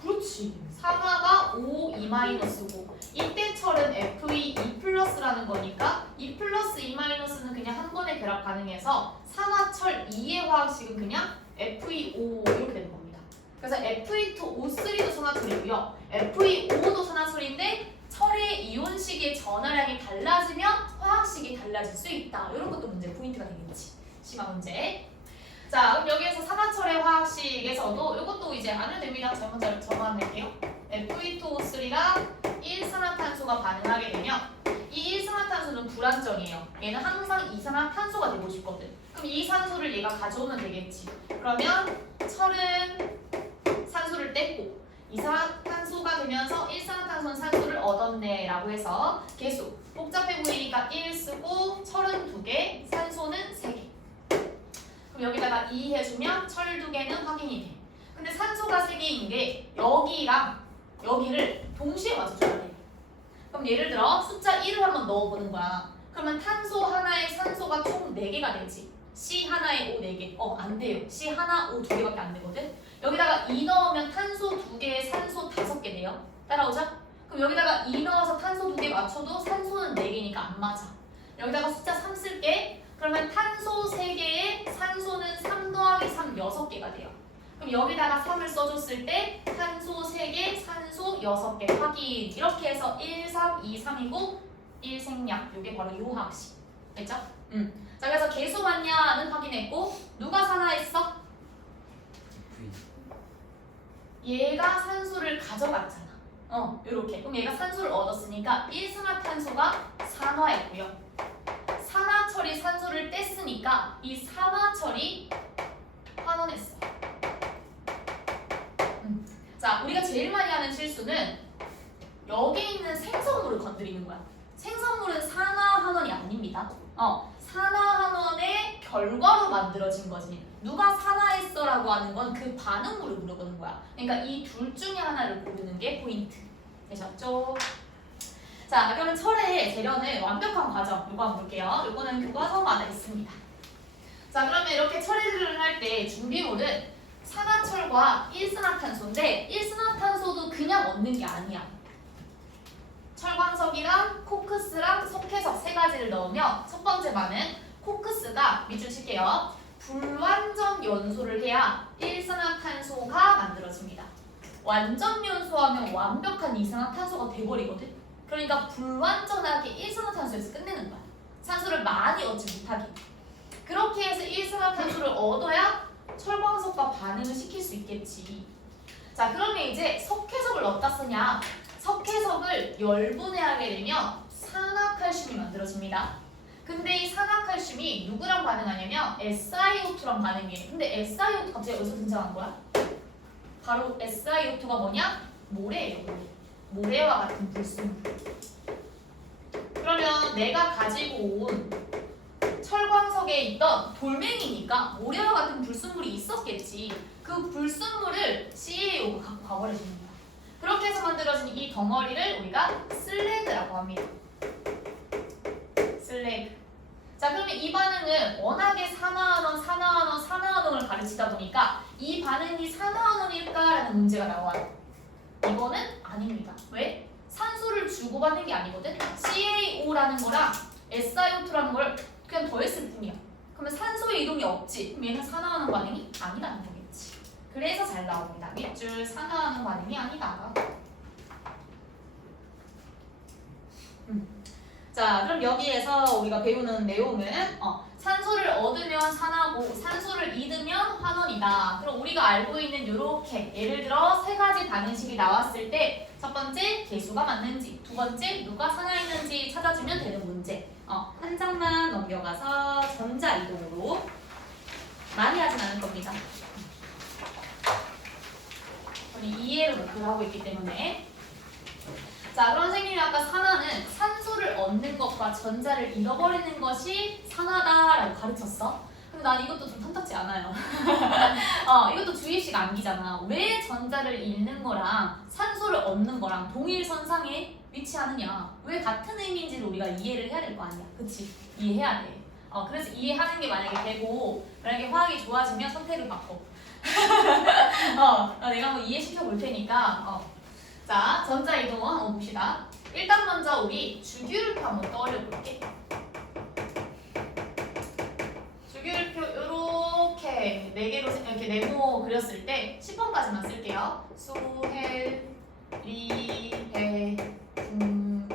그렇지. 산화가 O2-고 이때 철은 Fe2 플러스라는 거니까 2 플러스 2 마이너스는 그냥 한 번에 결합 가능해서 산화철 2의 화학식은 그냥 Fe5 이렇게 되는 겁니다. 그래서 Fe2O3도 산화철이고요. Fe5도 산화철인데 철의 이온식의 전하량이 달라지면 화학식이 달라질 수 있다. 이런 것도 문제 포인트가 되겠지. 심화 문제. 자, 그럼 여기에서 산화철의 화학식에서도 이것도 이제 안 해도 됩니다. 제가 적어낼게요. Fe2O3랑 1산화탄소가 반응하게 되면 이 1산화탄소는 불안정이에요. 얘는 항상 이산화탄소가 되고 싶거든. 그럼 이 산소를 얘가 가져오면 되겠지. 그러면 철은 산소를 뗐고 이산화탄소가 되면서 1산화탄소는 산소를 얻었네 라고 해서 개수 복잡해 보이니까 1 쓰고 철은 2개, 산소는 3개. 그럼 여기다가 2 해주면 철 2개는 확인이 돼. 근데 산소가 3개인 게 여기랑 여기를 동시에 맞춰줘야 돼. 그럼 예를 들어 숫자 1을 한번 넣어보는 거야. 그러면 탄소 하나에 산소가 총 4개가 되지. C 하나에 O 4개. 안 돼요. C 하나 O 2개밖에 안 되거든. 여기다가 2 넣으면 탄소 2개에 산소 5개 돼요. 따라오자. 그럼 여기다가 2 넣어서 탄소 2개 맞춰도 산소는 4개니까 안 맞아. 여기다가 숫자 3 쓸게. 그러면 탄소 3개에 산소는 3 더하기 3 6개가 돼요. 그럼 여기다가 3을 써줬을 때 탄소 3개, 산소 6개 확인. 이렇게 해서 1, 3, 2, 3이고 1 생략. 이게 바로 요 화학식. 됐죠? 자, 그래서 개수 맞냐는 확인했고 누가 산화했어? 얘가 산소를 가져갔잖아. 요렇게. 그럼 얘가 산소를 얻었으니까 1산화탄소가 산화했고요. 산화철이 산소를 뗐으니까 이 산화철이 환원했어. 자, 우리가 제일 많이 하는 실수는 여기 있는 생성물을 건드리는 거야. 생성물은 산화환원이 아닙니다. 산화환원의 결과로 만들어진 거지. 누가 산화했어라고 하는 건 그 반응물을 물어보는 거야. 그러니까 이 둘 중에 하나를 고르는 게 포인트. 되셨죠? 자, 그러면 철의 재련은 완벽한 과정. 이거 한번 볼게요. 이거는 교과서마다 있습니다. 자, 그러면 이렇게 철의 재련을 할 때 준비물은 산화철과 일산화탄소인데 일산화탄소도 그냥 얻는 게 아니야. 철광석이랑 코크스랑 석회석 세 가지를 넣으면 첫 번째 반응 코크스가 밑줄 칠게요. 불완전 연소를 해야 일산화탄소가 만들어집니다. 완전 연소하면 완벽한 이산화탄소가 돼버리거든. 그러니까 불완전하게 일산화탄소에서 끝내는 거야. 산소를 많이 얻지 못하게. 그렇게 해서 일산화탄소를 얻어야 철광석과 반응을 시킬 수 있겠지. 자, 그러면 이제 석회석을 어디다 쓰냐? 석회석을 열분해하게 되면 산화칼슘이 만들어집니다. 근데 이 산화칼슘이 누구랑 반응하냐면 SiO2랑 반응해. 근데 SiO2 갑자기 어디서 등장한 거야? 바로 SiO2가 뭐냐? 모래예요. 모래와 같은 불순물. 그러면 내가 가지고 온 철광석에 있던 돌멩이니까 모래와 같은 불순물이 있었겠지. 그 불순물을 CaO가 갖고 가버려주는 거야. 그렇게 해서 만들어진 이 덩어리를 우리가 슬래그라고 합니다. 슬래그. 자, 그러면 이 반응은 워낙에 산화환원, 을 가르치다 보니까 이 반응이 산화환원일까라는 문제가 나와요. 이거는 아닙니다. 왜? 산소를 주고받는 게 아니거든. CaO라는 거랑 SiO2라는 걸 그냥 더했을 뿐이야. 그러면 산소의 이동이 없지. 그럼 얘는 산화하는 반응이 아니라는 거겠지. 그래서 잘 나옵니다. 밑줄 산화하는 반응이 아니다. 자, 그럼 여기에서 우리가 배우는 내용은 산소를 얻으면 산화고 산소를 잃으면 환원이다. 그럼 우리가 알고 있는 이렇게 예를 들어 세 가지 반응식이 나왔을 때 첫 번째 개수가 맞는지, 두 번째 누가 산화했는지 찾아주면 되는 문제. 한 장만 넘겨가서 전자 이동으로 많이 하진 않을 겁니다. 우리 이해로 목표를 하고 있기 때문에. 자, 그럼 선생님이 아까 산화는 산소를 얻는 것과 전자를 잃어버리는 것이 산화다라고 가르쳤어. 근데 난 이것도 좀 탐탁지 않아요. 이것도 주입식 암기잖아. 왜 전자를 잃는 거랑 산소를 얻는 거랑 동일선상에 위치하느냐? 왜 같은 의미인지를 우리가 이해를 해야 될 거 아니야. 그치? 이해해야 돼. 그래서 이해하는 게 만약에 되고 만약에 화학이 좋아지면 선택을 바꿔. 내가 한번 이해시켜 볼 테니까. 자, 전자 이동은 한번 봅시다. 일단 먼저 우리 주기율표 한번 떠올려 볼게. 주기율표 이렇게 4개로 이렇게 네모 그렸을 때 10번까지만 쓸게요. 수헬, 리, 배,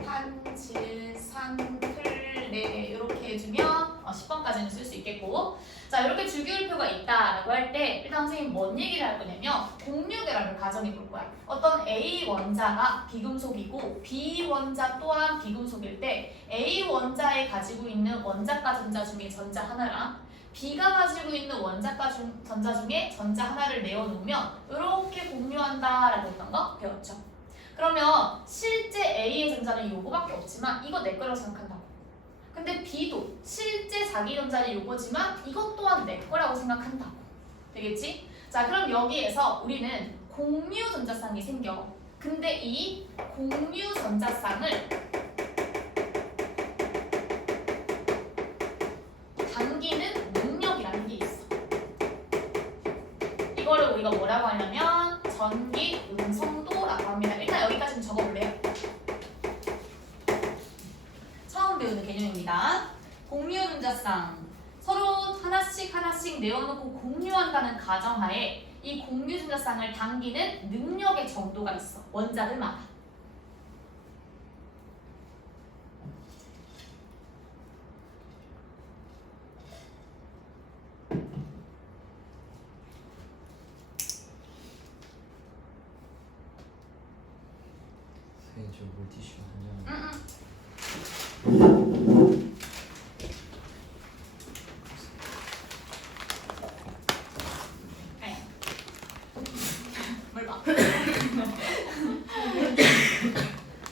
판, 질, 산, 클, 네 이렇게 해주면 10번까지는 쓸 수 있겠고. 자, 이렇게 주기율표가 있다라고 할 때 일단 선생님 뭔 얘기를 할 거냐면 공유결합을 가정해 볼 거야. 어떤 A 원자가 비금속이고 B 원자 또한 비금속일 때 A 원자에 가지고 있는 원자가 전자 중에 전자 하나랑 B가 가지고 있는 원자가 전자 중에 전자 하나를 내어놓으면 이렇게 공유한다라고 했던 거 배웠죠. 그러면 실제 A의 전자는 요거밖에 없지만 이거 내 거라고 생각한다고. 근데 B도 실제 자기 전자는 요거지만 이것 또한 내 거라고 생각한다고. 되겠지? 자, 그럼 여기에서 우리는 공유 전자쌍이 생겨. 근데 이 공유 전자쌍을 당기는 능력이라는 게 있어. 이거를 우리가 뭐라고 하냐면 전기 운성도라고 합니다. 일단 여기까지는 적어볼래요? 처음 배우는 개념입니다. 공유 전자쌍 서로 하나씩 내어놓고 공유한다는 가정하에 이 공유 전자쌍을 당기는 능력의 정도가 있어. 원자들마다. 선생님 저 물티슈 한 장. 뭘 봐.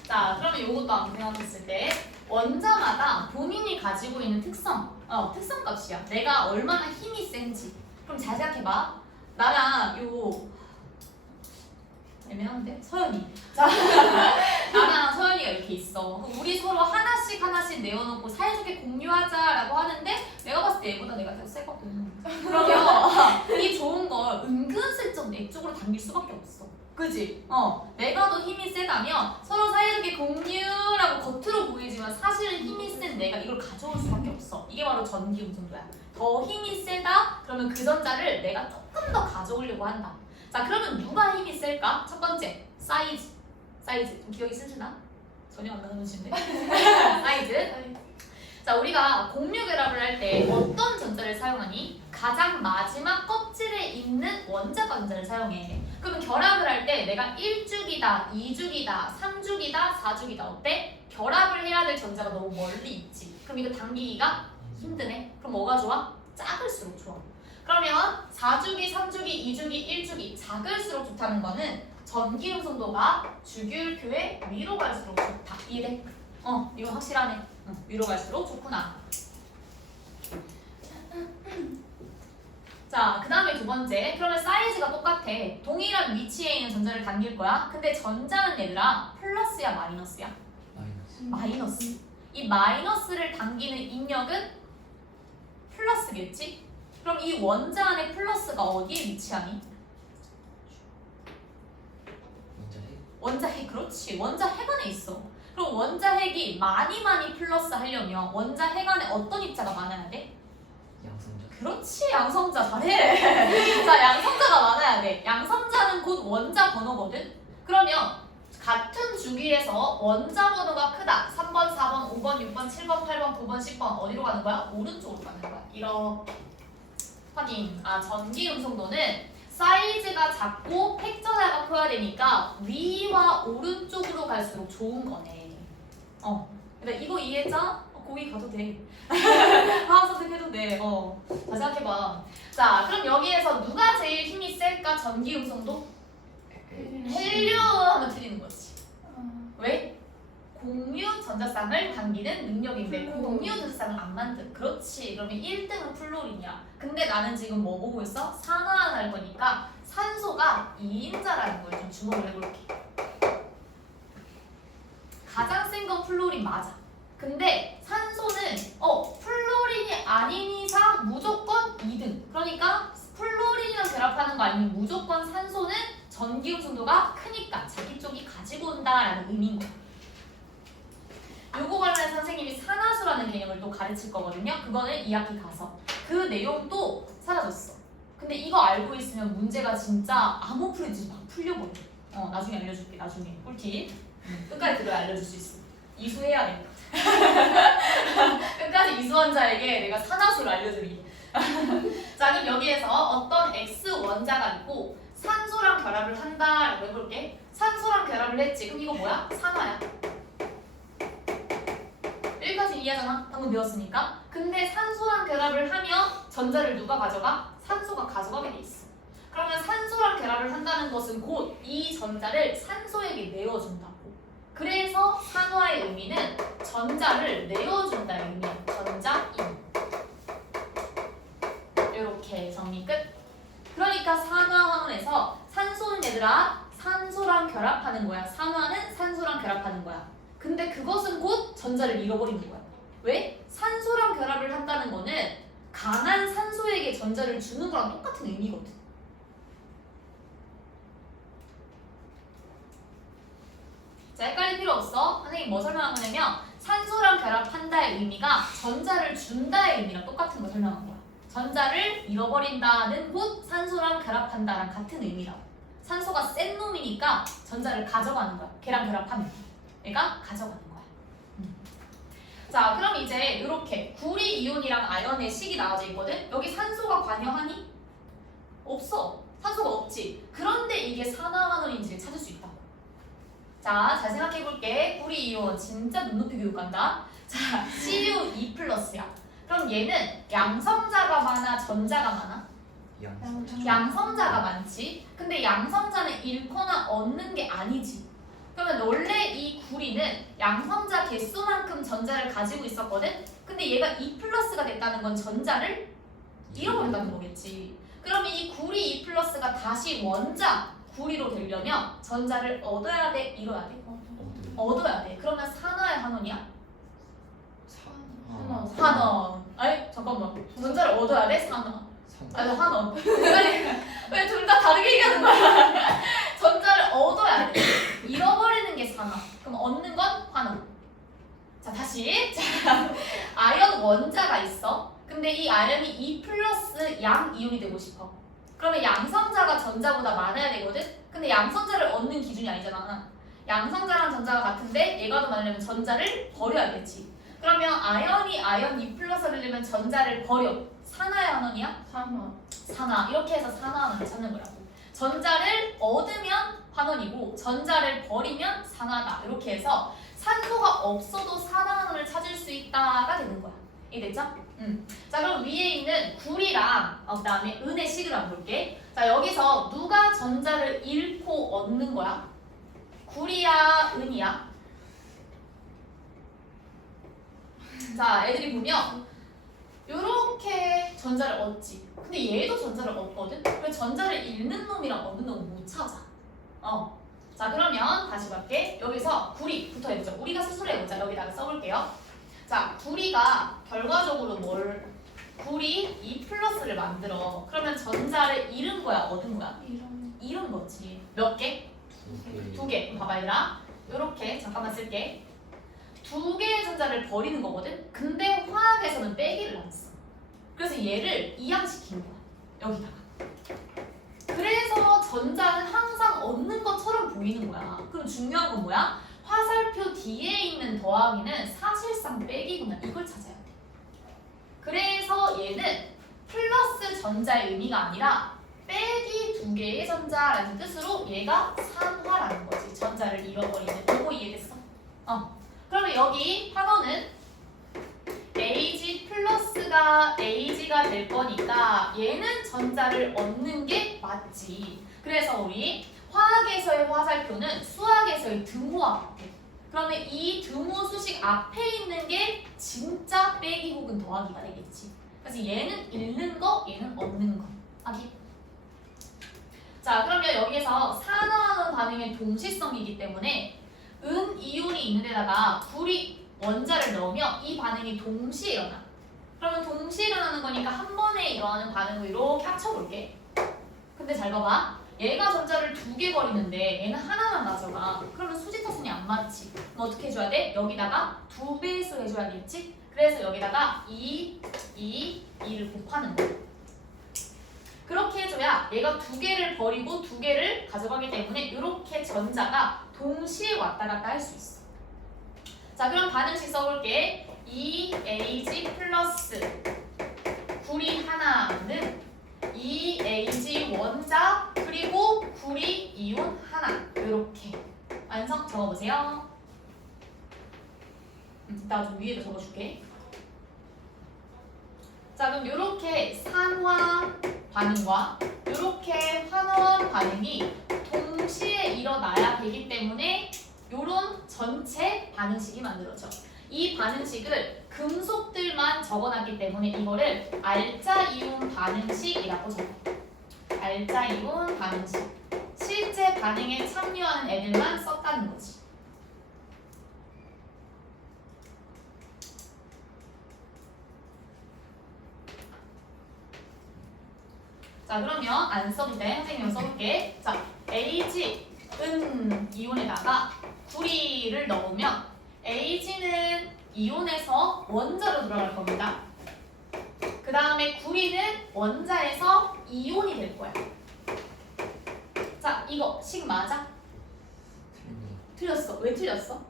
자, 그러면 이것도 한번 생각했을 때 원자마다 본인이 가지고 있는 특성, 특성값이야. 내가 얼마나 힘이 센지. 그럼 잘 생각해봐. 나랑 요 애매한데? 서연이. 자, 나랑 서연이가 이렇게 있어. 그럼 우리 서로 하나씩 내어놓고 사이좋게 공유하자라고 하는데 내가 봤을 때 얘보다 내가 더 세거든. 그러면 이 좋은 걸 은근슬쩍 내 쪽으로 당길 수밖에 없어. 그지? 내가 더 힘이 세다면 서로 사이좋게 공유라고 겉으로 보이지만 사실은 힘이 센 내가 이걸 가져올 수밖에 없어. 이게 바로 전기음 정도야. 더 힘이 세다? 그러면 그 전자를 내가 조금 더 가져오려고 한다. 자, 그러면 누가 힘이 셀까? 첫 번째, 사이즈. 좀 기억이 슬슬나? 전혀 안 나는 문제인데? 사이즈. 자, 우리가 공유 결합을 할 때 어떤 전자를 사용하니? 가장 마지막 껍질에 있는 원자 전자를 사용해. 그러면 결합을 할 때 내가 1주기다, 2주기다, 3주기다, 4주기다 어때? 결합을 해야 될 전자가 너무 멀리 있지. 그럼 이거 당기기가 힘드네. 그럼 뭐가 좋아? 작을수록 좋아. 그러면 4주기, 3주기, 2주기, 1주기 작을수록 좋다는 거는 전기 음성도가 주기율표의 위로 갈수록 좋다. 이해돼? 이거 확실하네. 위로 갈수록 좋구나. 자, 그 다음에 두 번째. 그러면 사이즈가 똑같아. 동일한 위치에 있는 전자를 당길 거야. 근데 전자는 얘들아 플러스야 마이너스야? 마이너스. 이 마이너스를 당기는 인력은 플러스겠지? 그럼 이 원자 안에 플러스가 어디에 위치하니? 원자 핵. 그렇지. 원자 핵 안에 있어. 그럼 원자 핵이 많이 플러스 하려면 원자 핵 안에 어떤 입자가 많아야 돼? 양성자. 그렇지. 양성자 잘해. 자, 양성자가 많아야 돼. 양성자는 곧 원자 번호거든. 그러면 같은 주기에서 원자 번호가 크다. 3번, 4번, 5번, 6번, 7번, 8번, 9번, 10번 어디로 가는 거야? 오른쪽으로 가는 거야. 이렇게. 확인. 전기 음성도는 사이즈가 작고 팩전화가 커야 되니까 위와 오른쪽으로 갈수록 좋은 거네. 근데 이거 이해했죠? 거기 가도 돼. 화학 선택해도 돼. 자, 생각해봐. 자, 그럼 여기에서 누가 제일 힘이 셀까? 전기 음성도? 헬륨 하면 틀리는 거지. 왜? 공유 전자쌍을 당기는 능력인데 공유 전자쌍을 안 만든. 그렇지. 그러면 1등은 플로린이야. 근데 나는 지금 뭐 보고 있어? 산화를 할 거니까 산소가 2인자라는 걸 좀 주목을 해볼게. 가장 센 건 플로린 맞아. 근데 산소는 플로린이 아닌 이상 무조건 2등. 그러니까 플로린이랑 결합하는 거 아니면 무조건 산소는 전기 음성도가 크니까 자기 쪽이 가지고 온다라는 의미인 거야. 요거 관련해서 선생님이 산화수라는 개념을 또 가르칠 거거든요. 그거는 2학기 가서. 그 내용도 사라졌어. 근데 이거 알고 있으면 문제가 진짜 아무 풀이지 막 풀려버려. 나중에 알려줄게. 나중에 꿀팁. 끝까지 들어야 알려줄 수 있어. 이수해야 돼. 끝까지 이수원자에게 내가 산화수를 알려드리게. 자, 그럼 여기에서 어떤 X 원자가 있고 산소랑 결합을 한다라고 해볼게. 산소랑 결합을 했지. 그럼 이거 뭐야? 산화야. 여기까지 이해하잖아? 방금 배웠으니까. 근데 산소랑 결합을 하면 전자를 누가 가져가? 산소가 가져가게 돼 있어. 그러면 산소랑 결합을 한다는 것은 곧 이 전자를 산소에게 내어준다고. 그래서 산화의 의미는 전자를 내어준다는 의미야. 전자임. 이렇게 정리 끝. 그러니까 산화학원에서 산소는 얘들아 산소랑 결합하는 거야. 산화는 산소랑 결합하는 거야. 근데 그것은 곧 전자를 잃어버리는 거야. 왜? 산소랑 결합을 한다는 거는 강한 산소에게 전자를 주는 거랑 똑같은 의미거든. 자, 헷갈릴 필요 없어. 선생님 뭐 설명한 거냐면 산소랑 결합한다의 의미가 전자를 준다의 의미랑 똑같은 거 설명한 거야. 전자를 잃어버린다는 곧 산소랑 결합한다랑 같은 의미라고. 산소가 센 놈이니까 전자를 가져가는 거야. 걔랑 결합하면 얘가 가져가는 거야. 자, 그럼 이제 이렇게 구리 이온이랑 아연의 식이 나와져 있거든. 여기 산소가 관여하니? 없어. 산소가 없지. 그런데 이게 산화환원인지를 찾을 수 있다고. 자, 잘 생각해볼게. 구리 이온 진짜 눈높이 교육한다. 자, Cu2+야. 그럼 얘는 양성자가 많아, 전자가 많아? 양성자가 많지. 근데 양성자는 잃거나 얻는 게 아니지. 그러면 원래 이 구리는 양성자 개수만큼 전자를 가지고 있었거든? 근데 얘가 2+가 됐다는 건 전자를 잃어버린다는 거겠지. 그러면 이 구리 2+가 다시 원자 구리로 되려면 전자를 얻어야 돼? 잃어야 돼? 어디? 얻어야 돼. 그러면 산화의 한원이야? 하나. 한원. 아니 잠깐만. 전자를 얻어야 돼? 산화. 아니 한원. 왜 둘 다 다르게 얘기하는 거야? 전자를 얻어야 돼. 잃어버리는 게 산화. 그럼 얻는 건 환원. 자 다시. 자 아연 원자가 있어. 근데 이 아연이 2 플러스 양 이온이 되고 싶어. 그러면 양성자가 전자보다 많아야 되거든? 근데 양성자를 얻는 기준이 아니잖아. 양성자랑 전자가 같은데 얘가 더 많으려면 전자를 버려야겠지. 그러면 아연이 아연 2 플러스를 내면 전자를 버려. 산화야 환원이야? 산화. 이렇게 해서 산화환원을 찾는 거라고. 전자를 얻으면 환원이고 전자를 버리면 산화다. 이렇게 해서 산소가 없어도 산화환원을 찾을 수 있다가 되는 거야. 이해됐죠? 자 그럼 위에 있는 구리랑 그다음에 은의 식을 한번 볼게. 자 여기서 누가 전자를 잃고 얻는 거야? 구리야 은이야? 자 애들이 보면 요렇게 전자를 얻지. 근데 얘도 전자를 얻거든? 왜 전자를 잃는 놈이랑 얻는 놈은 못 찾아. 자 그러면 다시 볼게. 여기서 구리부터 해보자. 우리가 스스로 해보자. 여기다가 써볼게요. 자 구리가 결과적으로 구리 2 플러스를 만들어. 그러면 전자를 잃은 거야 얻은 거야? 잃은 거지. 몇 개? 2개. 봐봐 얘들아. 요렇게 잠깐만 쓸게. 2개의 전자를 버리는 거거든? 근데 화학에서는 빼기를 안 써. 그래서 얘를 이항시키는 거야. 여기다가. 그래서 전자는 항상 얻는 것처럼 보이는 거야. 그럼 중요한 건 뭐야? 화살표 뒤에 있는 더하기는 사실상 빼기구나. 이걸 찾아야 돼. 그래서 얘는 플러스 전자의 의미가 아니라 빼기 2개의 전자라는 뜻으로 얘가 산화라는 거지. 전자를 잃어버리는. 이거 이해됐어? 그러면 여기 환원은 Ag 플러스가 Ag가 될 거니까 얘는 전자를 얻는 게 맞지. 그래서 우리 화학에서의 화살표는 수학에서의 등호와 같아. 그러면 이 등호 수식 앞에 있는 게 진짜 빼기 혹은 더하기가 되겠지. 그래서 얘는 잃는 거, 얘는 얻는 거. 알겠지? 자 그러면 여기에서 산화하는 반응의 동시성이기 때문에 은 이온이 있는 데다가 구리 원자를 넣으면 이 반응이 동시에 일어나. 그러면 동시에 일어나는 거니까 한 번에 일어나는 반응을 이렇게 합쳐볼게. 근데 잘 봐봐. 얘가 전자를 2개 버리는데 얘는 하나만 가져가. 그러면 수지타순이 안 맞지. 그럼 어떻게 해줘야 돼? 여기다가 2배수 해줘야겠지? 그래서 여기다가 2를 곱하는 거야. 그렇게 해줘야 얘가 2개를 버리고 2개를 가져가기 때문에 이렇게 전자가 동시에 왔다 갔다 할 수 있어. 자 그럼 반응식 써볼게. 2Ag 플러스 구리 하나는 2Ag 원자 그리고 구리 이온 하나. 이렇게 완성 적어보세요. 나 좀 위에다 적어줄게. 자 그럼 이렇게 산화 반응과 이렇게 환원 반응이 동시에 일어나야 되기 때문에 이런 전체 반응식이 만들어져. 이 반응식을 금속들만 적어놨기 때문에 이거를 알자이온 반응식이라고 적어. 알자이온 반응식. 실제 반응에 참여하는 애들만 썼다는 거지. 자 그러면 안 써도 돼. 선생님이 써볼게. 자 Ag 은 이온에다가 구리를 넣으면 Ag는 이온에서 원자로 들어갈 겁니다. 그 다음에 구리는 원자에서 이온이 될 거야. 자 이거 식 맞아? 틀렸어. 왜 틀렸어?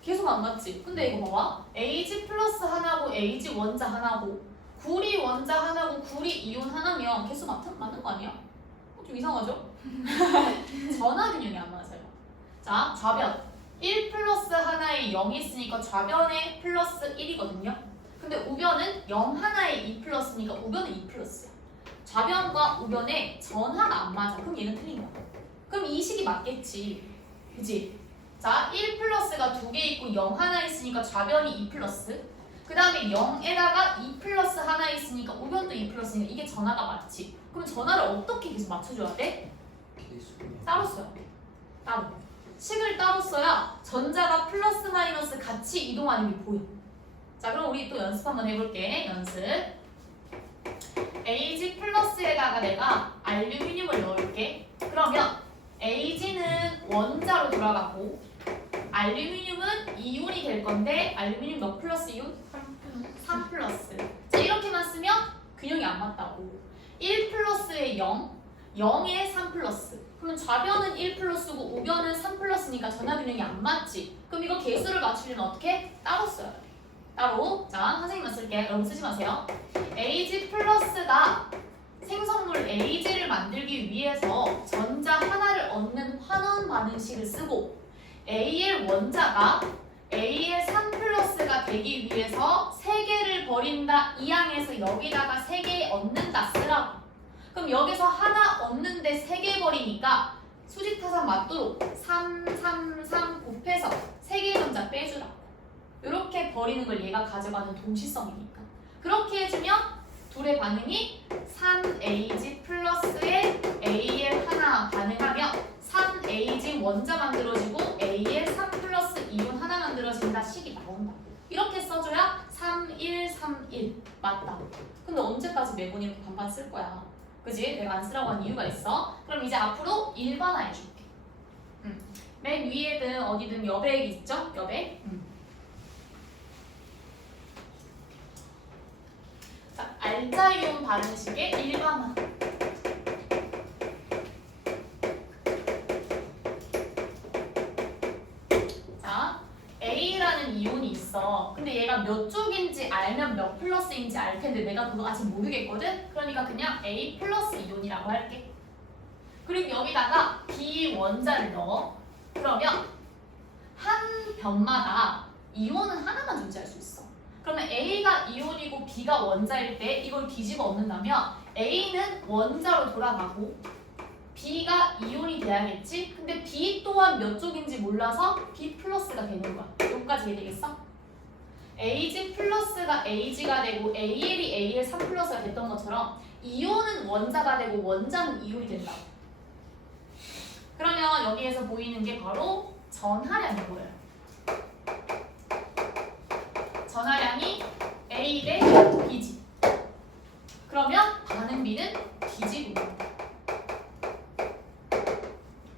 계속 안 맞지? 근데 이거 봐봐. Ag 플러스 하나고 Ag 원자 하나고 구리 원자 하나고 구리 이온 하나면 개수 맞는 거 아니야? 좀 이상하죠? 전화균형이 안 맞아요. 자, 좌변 1 플러스 하나에 0이 있으니까 좌변에 플러스 1이거든요. 근데 우변은 0 하나에 2 플러스니까 우변은 2 플러스야. 좌변과 우변에 전하가 안 맞아. 그럼 얘는 틀린 거야. 그럼 이 식이 맞겠지. 그치? 자, 1 플러스가 2개 있고 0 하나 있으니까 좌변이 2 플러스. 그 다음에 0에다가 2 플러스 하나 있으니까 우변도 2 플러스니까 이게 전하가 맞지. 그럼 전하를 어떻게 계속 맞춰줘야 돼? 어디 있어? 따로 써요. 따로. 식을 따로 써야 전자가 플러스 마이너스 같이 이동하는 게 보여. 자, 그럼 우리 또 연습 한번 해볼게. 연습. AG 플러스에다가 내가 알루미늄을 넣을게. 그러면 AG는 원자로 돌아가고 알루미늄은 이온이 될 건데 알루미늄 몇 플러스 이온? 3 플러스. 자, 이렇게만 쓰면 균형이 안 맞다고. 1 플러스에 0, 0에 3 플러스. 그러면 좌변은 1 플러스고 우변은 3 플러스니까 전화균형이 안 맞지. 그럼 이거 개수를 맞추려면 어떻게? 따로 써야 돼. 따로. 자, 선생님만 쓸게. 여러분 쓰지 마세요. AG 플러스가 생성물 AG를 만들기 위해서 전자 하나를 얻는 환원 반응식을 쓰고 AL 원자가 AL 3 플러스가 되기 위해서 3개를 버린다. 이 항에서 여기다가 3개 얻는다 쓰라고. 그럼 여기서 하나 얻는데 3개 버리니까 수직타산 맞도록 3, 3, 3 곱해서 3개의 전자 빼주라고. 이렇게 버리는 걸 얘가 가져가는 동시성이니까. 그렇게 해주면 둘의 반응이 3AG 플러스에 AL 하나 반응하면 3AG 원자 만들어지고 AL 3 플러스 이온 하나 만들어진다 식이 나온다. 이렇게 써줘야 3, 1, 3, 1 맞다. 근데 언제까지 매번 반반 쓸 거야? 그지? 내가 안 쓰라고 한 이유가 있어. 그럼 이제 앞으로 일반화해 줄게. 맨 위에든 어디든 여백 있죠? 여백. 자, 알자이온 반응식의 일반화. 자, A라는 이온이 있어. 근데 얘가 몇 쪽인지 알면 몇 플러스인지 알 텐데 내가 그거 아직 모르겠거든? 그러니까 그냥 A 플러스 이온이라고 할게. 그리고 여기다가 B 원자를 넣어. 그러면 한 변마다 이온은 하나만 존재할 수 있어. 그러면 A가 이온이고 B가 원자일 때 이걸 뒤집어 엎는다면 A는 원자로 돌아가고 B가 이온이 돼야겠지? 근데 B 또한 몇 쪽인지 몰라서 B 플러스가 되는 거야. 여기까지 이해되겠어? AG 플러스가 AG가 되고 AL이 AL 3 플러스가 됐던 것처럼 이온은 원자가 되고 원자는 이온이 된다고. 그러면 여기에서 보이는 게 바로 전하량이 보여요. 전하량이 A 대 B지. 그러면 반응비는 B지고.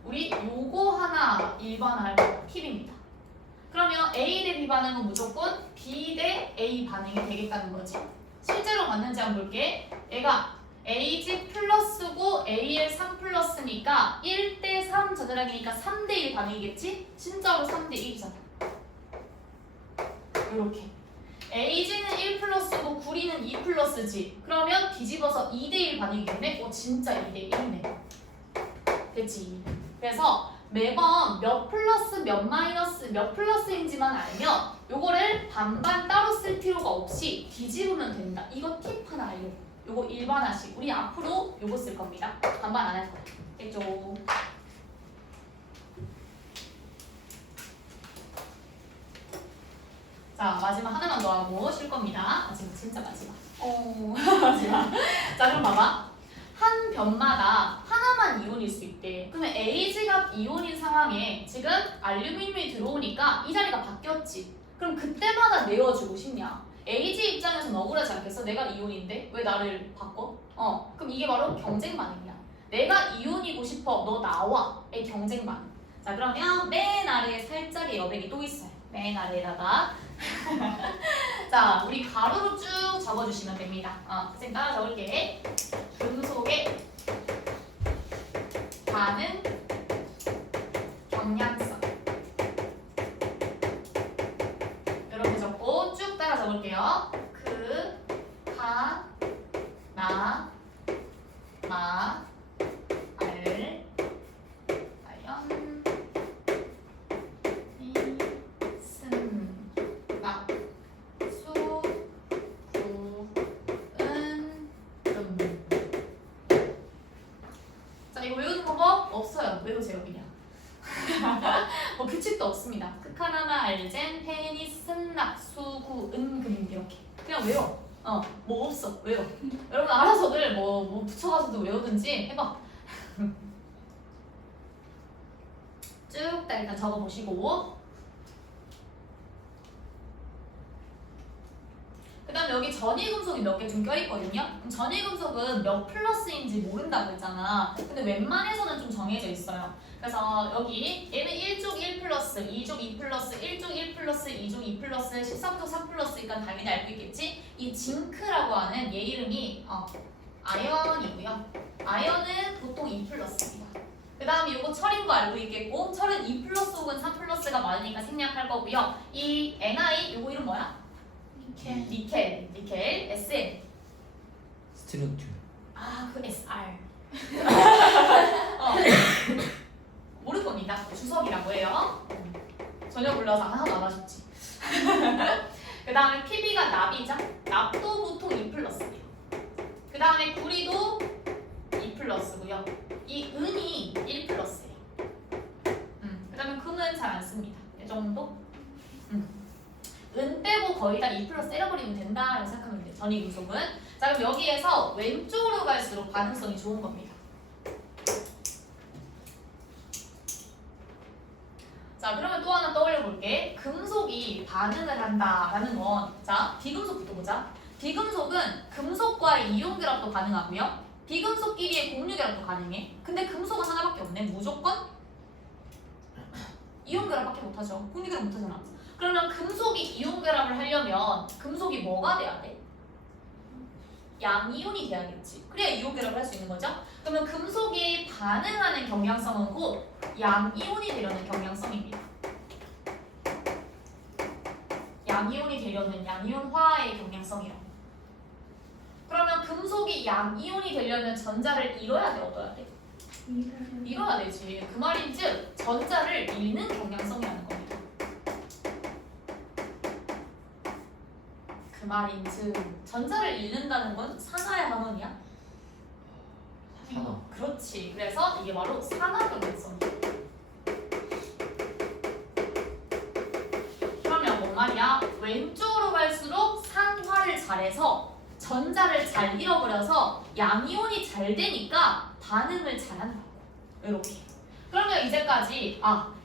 우리 요거 하나 일반화할 팁입니다. 그러면 A 대 B 반응은 무조건 B 대 A 반응이 되겠다는 거지. 실제로 맞는지 한번 볼게. 얘가 AG 플러스고 AL 3 플러스니까 1대 3 전자량이니까 3대 1 반응이겠지? 진짜로 3대 1이잖아. 이렇게. AG는 1 플러스고 구리는 2 플러스지. 그러면 뒤집어서 2대 1 반응이겠네? 진짜 2대 1이네. 됐지? 그래서 매번 몇 플러스 몇 마이너스 몇 플러스인지만 알면 요거를 반반 따로 쓸 필요가 없이 뒤집으면 된다. 이거 팁 하나 알려. 요거 일반화식. 우리 앞으로 요거 쓸 겁니다. 반반 안 할 거야. 됐죠? 자, 마지막 하나만 더 하고 쉴 겁니다. 마지막, 진짜 마지막. 마지막. 자, 그럼 봐봐. 한 변마다 하나만 이온일 수 있대. 그러면 AG가 이온인 상황에 지금 알루미늄이 들어오니까 이 자리가 바뀌었지. 그럼 그때마다 내어주고 싶냐? AG 입장에서는 억울하지 않겠어? 내가 이온인데 왜 나를 바꿔? 그럼 이게 바로 경쟁 반응이야. 내가 이온이고 싶어. 너 나와.의 경쟁 반응. 자, 그러면 맨 아래에 살짝의 여백이 또 있어요. 맨 아래에다가 자, 우리 가로로 쭉 적어주시면 됩니다. 선생님 따라 적을게. 금속의 반응 경량성. 이렇게 적고 쭉 따라 적을게요. 가, 나, 마, 알, 아연, 이, 쓴, 막, 수, 구, 은, 금. 자, 이거 외우는 방법 없어요. 외우세요, 그냥. 뭐 규칙도 없습니다. 크카나나, 알젠, 페니, 쓴낙, 수구, 은, 금 이렇게. 그냥 외워. 뭐 없어. 외워. 여러분 알아서들 뭐 붙여가서도 외우든지 해봐. 쭉 다 일단 적어보시고 그 다음에 여기 전이금속이 몇 개 좀 껴있거든요. 그럼 전이금속은 몇 플러스인지 모른다고 했잖아. 근데 웬만해서는 좀 정해져 있어요. 그래서 여기 얘는 1족 1 플러스, 2족 2 플러스, 1족 1 플러스, 2족 2 플러스, 13족 3 플러스니까 당연히 알고 있겠지? 이 징크라고 하는 얘 이름이 아연이고요. 아연은 보통 2 플러스입니다. 그 다음에 이거 철인 거 알고 있겠고 철은 2 플러스 혹은 3 플러스가 많으니까 생략할 거고요. 이 Na 이거 이름 뭐야? 니켈, Sn. 스트로툴. 그 SR. 모를 겁니다. 주석이라고 해요. 전혀 몰라서 하나도 안 하셨지. 그 다음에 PB가 납이죠. 납도 보통 2 플러스예요. 그 다음에 구리도 2 플러스고요. 이 은이 1 플러스예요. 그 다음에 금은 잘 안 씁니다. 이 정도? 은 빼고 거의 다 2 플러스 때려버리면 된다라고 생각하면 돼요. 전이금속은. 자 그럼 여기에서 왼쪽으로 갈수록 반응성이 좋은 겁니다. 자 그러면 또 하나 떠올려 볼게. 금속이 반응을 한다라는 건 자 비금속부터 보자. 비금속은 금속과의 이온 결합도 가능하고요. 비금속끼리의 공유 결합도 가능해. 근데 금속은 하나밖에 없네. 무조건 이온 결합밖에 못하죠. 공유 결합 못하잖아. 그러면 금속이 이온 결합을 하려면 금속이 뭐가 돼야 돼? 양이온이 돼야겠지. 그래야 이온 결합을 할 수 있는 거죠. 그러면 금속이 반응하는 경향성은 곧 양이온이 되려는 경향성입니다. 양이온이 되려는 양이온화의 경향성이라고. 그러면 금속이 양이온이 되려면 전자를 잃어야 돼, 얻어야 돼? 잃어야 되지. 그 말인즉 전자를 잃는 경향성이라는 겁니다. 그 말인즉 전자를 잃는다는 건 산화야 반원이야? 산화. 그렇지. 그래서 이게 바로 산화 경향성이야. 그러면 뭔 말이야? 왼쪽으로 갈수록 산화를 잘해서 전자를 잘 잃어버려서 양이온이 잘 되니까 반응을 잘한다고. 이렇게. 그러면 이제까지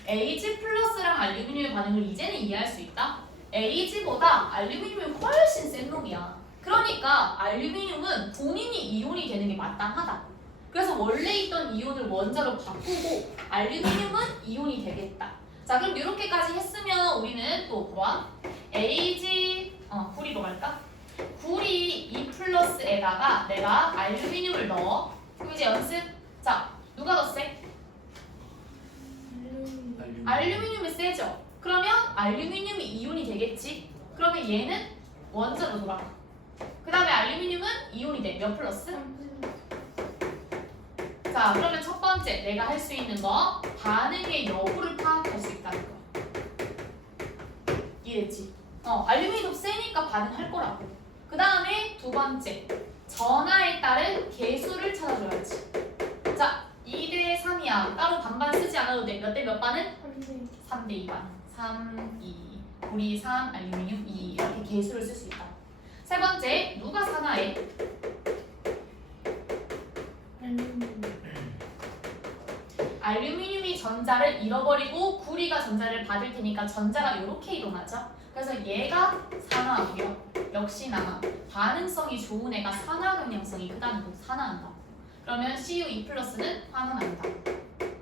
Ag 플러스랑 알루미늄의 반응을 이제는 이해할 수 있다. Ag보다 알루미늄이 훨씬 센 놈이야. 그러니까 알루미늄은 본인이 이온이 되는 게 마땅하다. 그래서 원래 있던 이온을 원자로 바꾸고 알루미늄은 이온이 되겠다. 자 그럼 이렇게까지 했으면 우리는 또 봐봐. Ag 구리로 갈까? 구리 2 플러스에다가 내가 알루미늄을 넣어. 그럼 이제 연습. 자 누가 더 세? 알루미늄이 세죠? 그러면 알루미늄이 이온이 되겠지? 그러면 얘는 원자로 돌아가. 그 다음에 알루미늄은 이온이 돼. 몇 플러스? 자 그러면 첫 번째 내가 할 수 있는 거 반응의 여부를 파악할 수 있다는 거. 이해됐지? 알루미늄 세니까 반응할 거라고. 그 다음에 두 번째 전하에 따른 개수를 찾아줘야지. 자 2대 3이야. 따로 반반 쓰지 않아도 돼. 몇 대 몇 반은? 3대 2반. 3, 2, 구리 3, 알루미늄 2 이렇게 개수를 쓸 수 있다. 세 번째 누가 산화해? 알루미늄이 전자를 잃어버리고 구리가 전자를 받을 테니까 전자가 이렇게 이동하죠. 그래서 얘가 산화하고요. 역시나 반응성이 좋은 애가 산화 경향성이 크다는 거. 산화한다. 그러면 Cu2 플러스는 환원한다.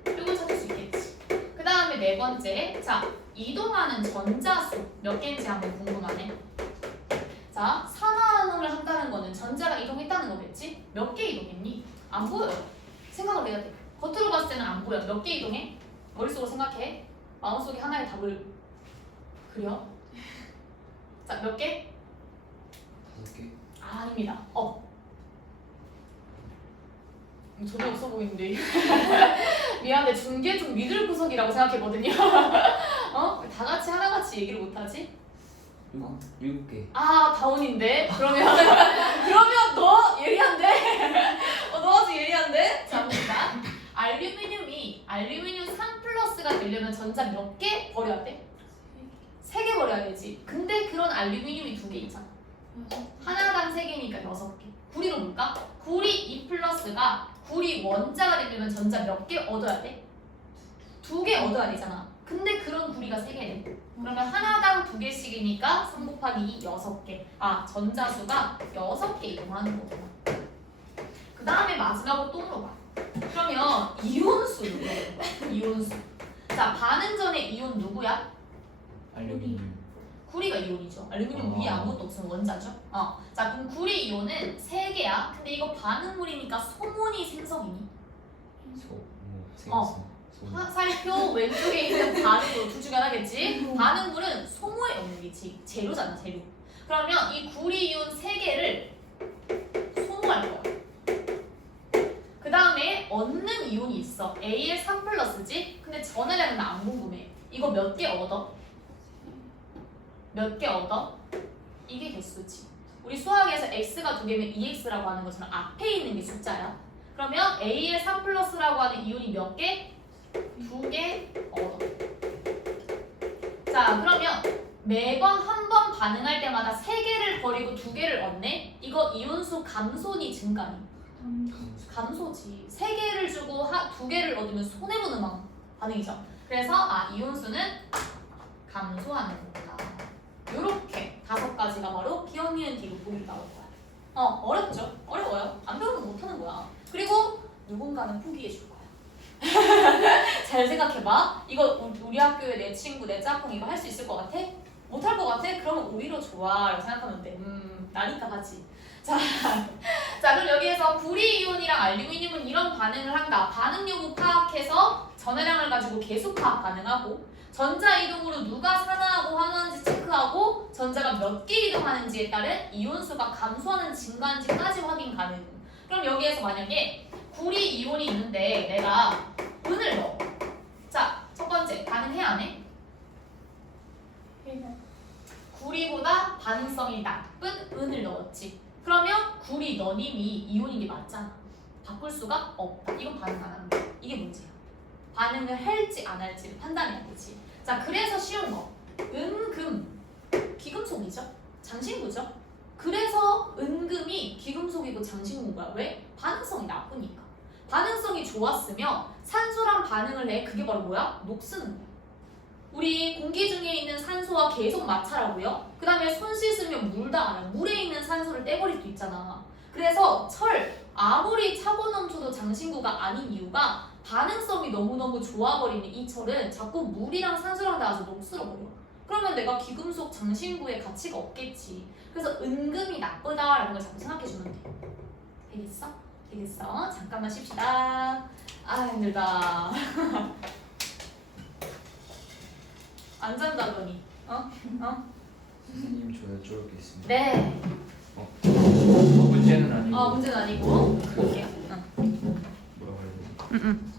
이걸 찾을 수 있겠지. 그 다음에 네 번째 자 이동하는 전자수 몇 개인지 한번 궁금하네. 자 산화환원을 한다는 거는 전자가 이동했다는 거겠지? 몇 개 이동했니? 안 보여요. 생각을 해야 돼. 겉으로 봤을 때는 안 보여. 몇 개 이동해? 머릿속으로 생각해. 마음속에 하나의 답을 그려. 자 몇 개? 5개. 아닙니다. 전혀 없어 보이는데. 미안해. 중계 좀 믿을 구석이라고 생각했거든요. 다 같이 하나같이 얘기를 못하지? 7개. 다운인데? 그러면 너 예리한데? 너 아주 예리한데? 자 봅니다. 알루미늄 3 플러스가 되려면 전자 몇 개 버려야 돼? 3개 버려야 되지. 근데 그런 알루미늄이 2개 있잖아. 하나당 3개니까 6개. 구리로 볼까? 구리 2 플러스가 구리 원자가 되려면 전자 몇 개 얻어야 돼? 두 개 얻어야 되잖아. 근데 그런 구리가 3개네. 그러면 하나당 2개씩이니까 3 곱하기 2 6개. 아, 전자수가 6개 이동하는 거구나. 그 다음에 마지막으로 또 물어봐. 그러면 이온수 누구야? 이온수. 자, 반응 전에 이온 누구야? 알루미늄. 구리가 이온이죠. 알루미늄 위에 아무것도 없으면 원자죠. 자, 그럼 구리 이온은 3개야. 근데 이거 반응물이니까 소문이 생성이니? 생성. 화살표 왼쪽에 있는 반응물 둘 중에 하나겠지? 반응물은 소모의 영역이지. 재료잖아, 재료. 그러면 이 구리 이온 3개를 소모할 거야. 그 다음에 얻는 이온이 있어. Al3 플러스지? 근데 전해량은 나 안 궁금해. 이거 몇 개 얻어? 몇 개 얻어? 이게 개수지. 우리 수학에서 x가 2개면 2x라고 하는 것처럼 앞에 있는 게 숫자야. 그러면 Al3 플러스라고 하는 이온이 몇 개? 2개 얻어. 자, 그러면 매번 한 번 반응할 때마다 3개를 버리고 2개를 얻네? 이거 이온수 감소니 증가니? 감소지. 3개를 주고 2개를 얻으면 손해보는 반응이죠. 그래서 이온수는 감소하는 거구나. 요렇게 5가지가 바로 기억, 니은, 디귿 보기 나올 거야. 어렵죠? 어려워요. 안 배우면 못하는 거야. 그리고 누군가는 포기해 줄 거야. 잘 생각해봐. 이거 우리 학교에 내 친구, 내 짝꿍 이거 할 수 있을 것 같아? 못할 것 같아? 그러면 오히려 좋아 라고 생각하면 돼. 나니까 하지. 자, 그럼 여기에서 구리 이온이랑 알루미늄은 이런 반응을 한다. 반응 여부 파악해서 전해량을 가지고 계수 파악 가능하고, 전자 이동으로 누가 산화하고 환원하는지 체크하고, 전자가 몇 개 이동하는지에 따른 이온수가 감소하는 증가하는지까지 확인 가능. 그럼 여기에서 만약에 구리 이온이 있는데 내가 은을 넣어. 자, 첫 번째 반응해 안 해? 구리보다 반응성이 나쁜 은을 넣었지. 그러면 구리 너님이 이온인 게 맞잖아. 바꿀 수가 없다. 이건 반응 안 합니다. 이게 문제야. 반응을 할지 안 할지를 판단해야 되지. 자, 그래서 쉬운 거. 은금, 귀금속이죠? 장신구죠? 그래서 은금이 귀금속이고 장신구인 거야. 왜? 반응성이 나쁘니까. 반응성이 좋았으면 산소랑 반응을 해. 그게 바로 뭐야? 녹쓰는 거야. 우리 공기 중에 있는 산소와 계속 마찰하고요. 그 다음에 손 씻으면 물다 알아. 물에 있는 산소를 떼버릴 수 있잖아. 그래서 철, 아무리 차고 넘쳐도 장신구가 아닌 이유가 반응성이 너무너무 좋아버리는 이 철은 자꾸 물이랑 산소랑 닿아서 녹슬어버려. 그러면 내가 귀금속 장신구의 가치가 없겠지. 그래서 은금이 나쁘다라는 걸 자꾸 생각해주면 돼. 되겠어? 되겠어? 잠깐만 쉽시다. 힘들다. 안 잔다더니. 선생님 저 여쭤볼 게 있습니다. 네. 문제는 아니고 문제는 아니고 볼게요. 뭐라고 해야 되지?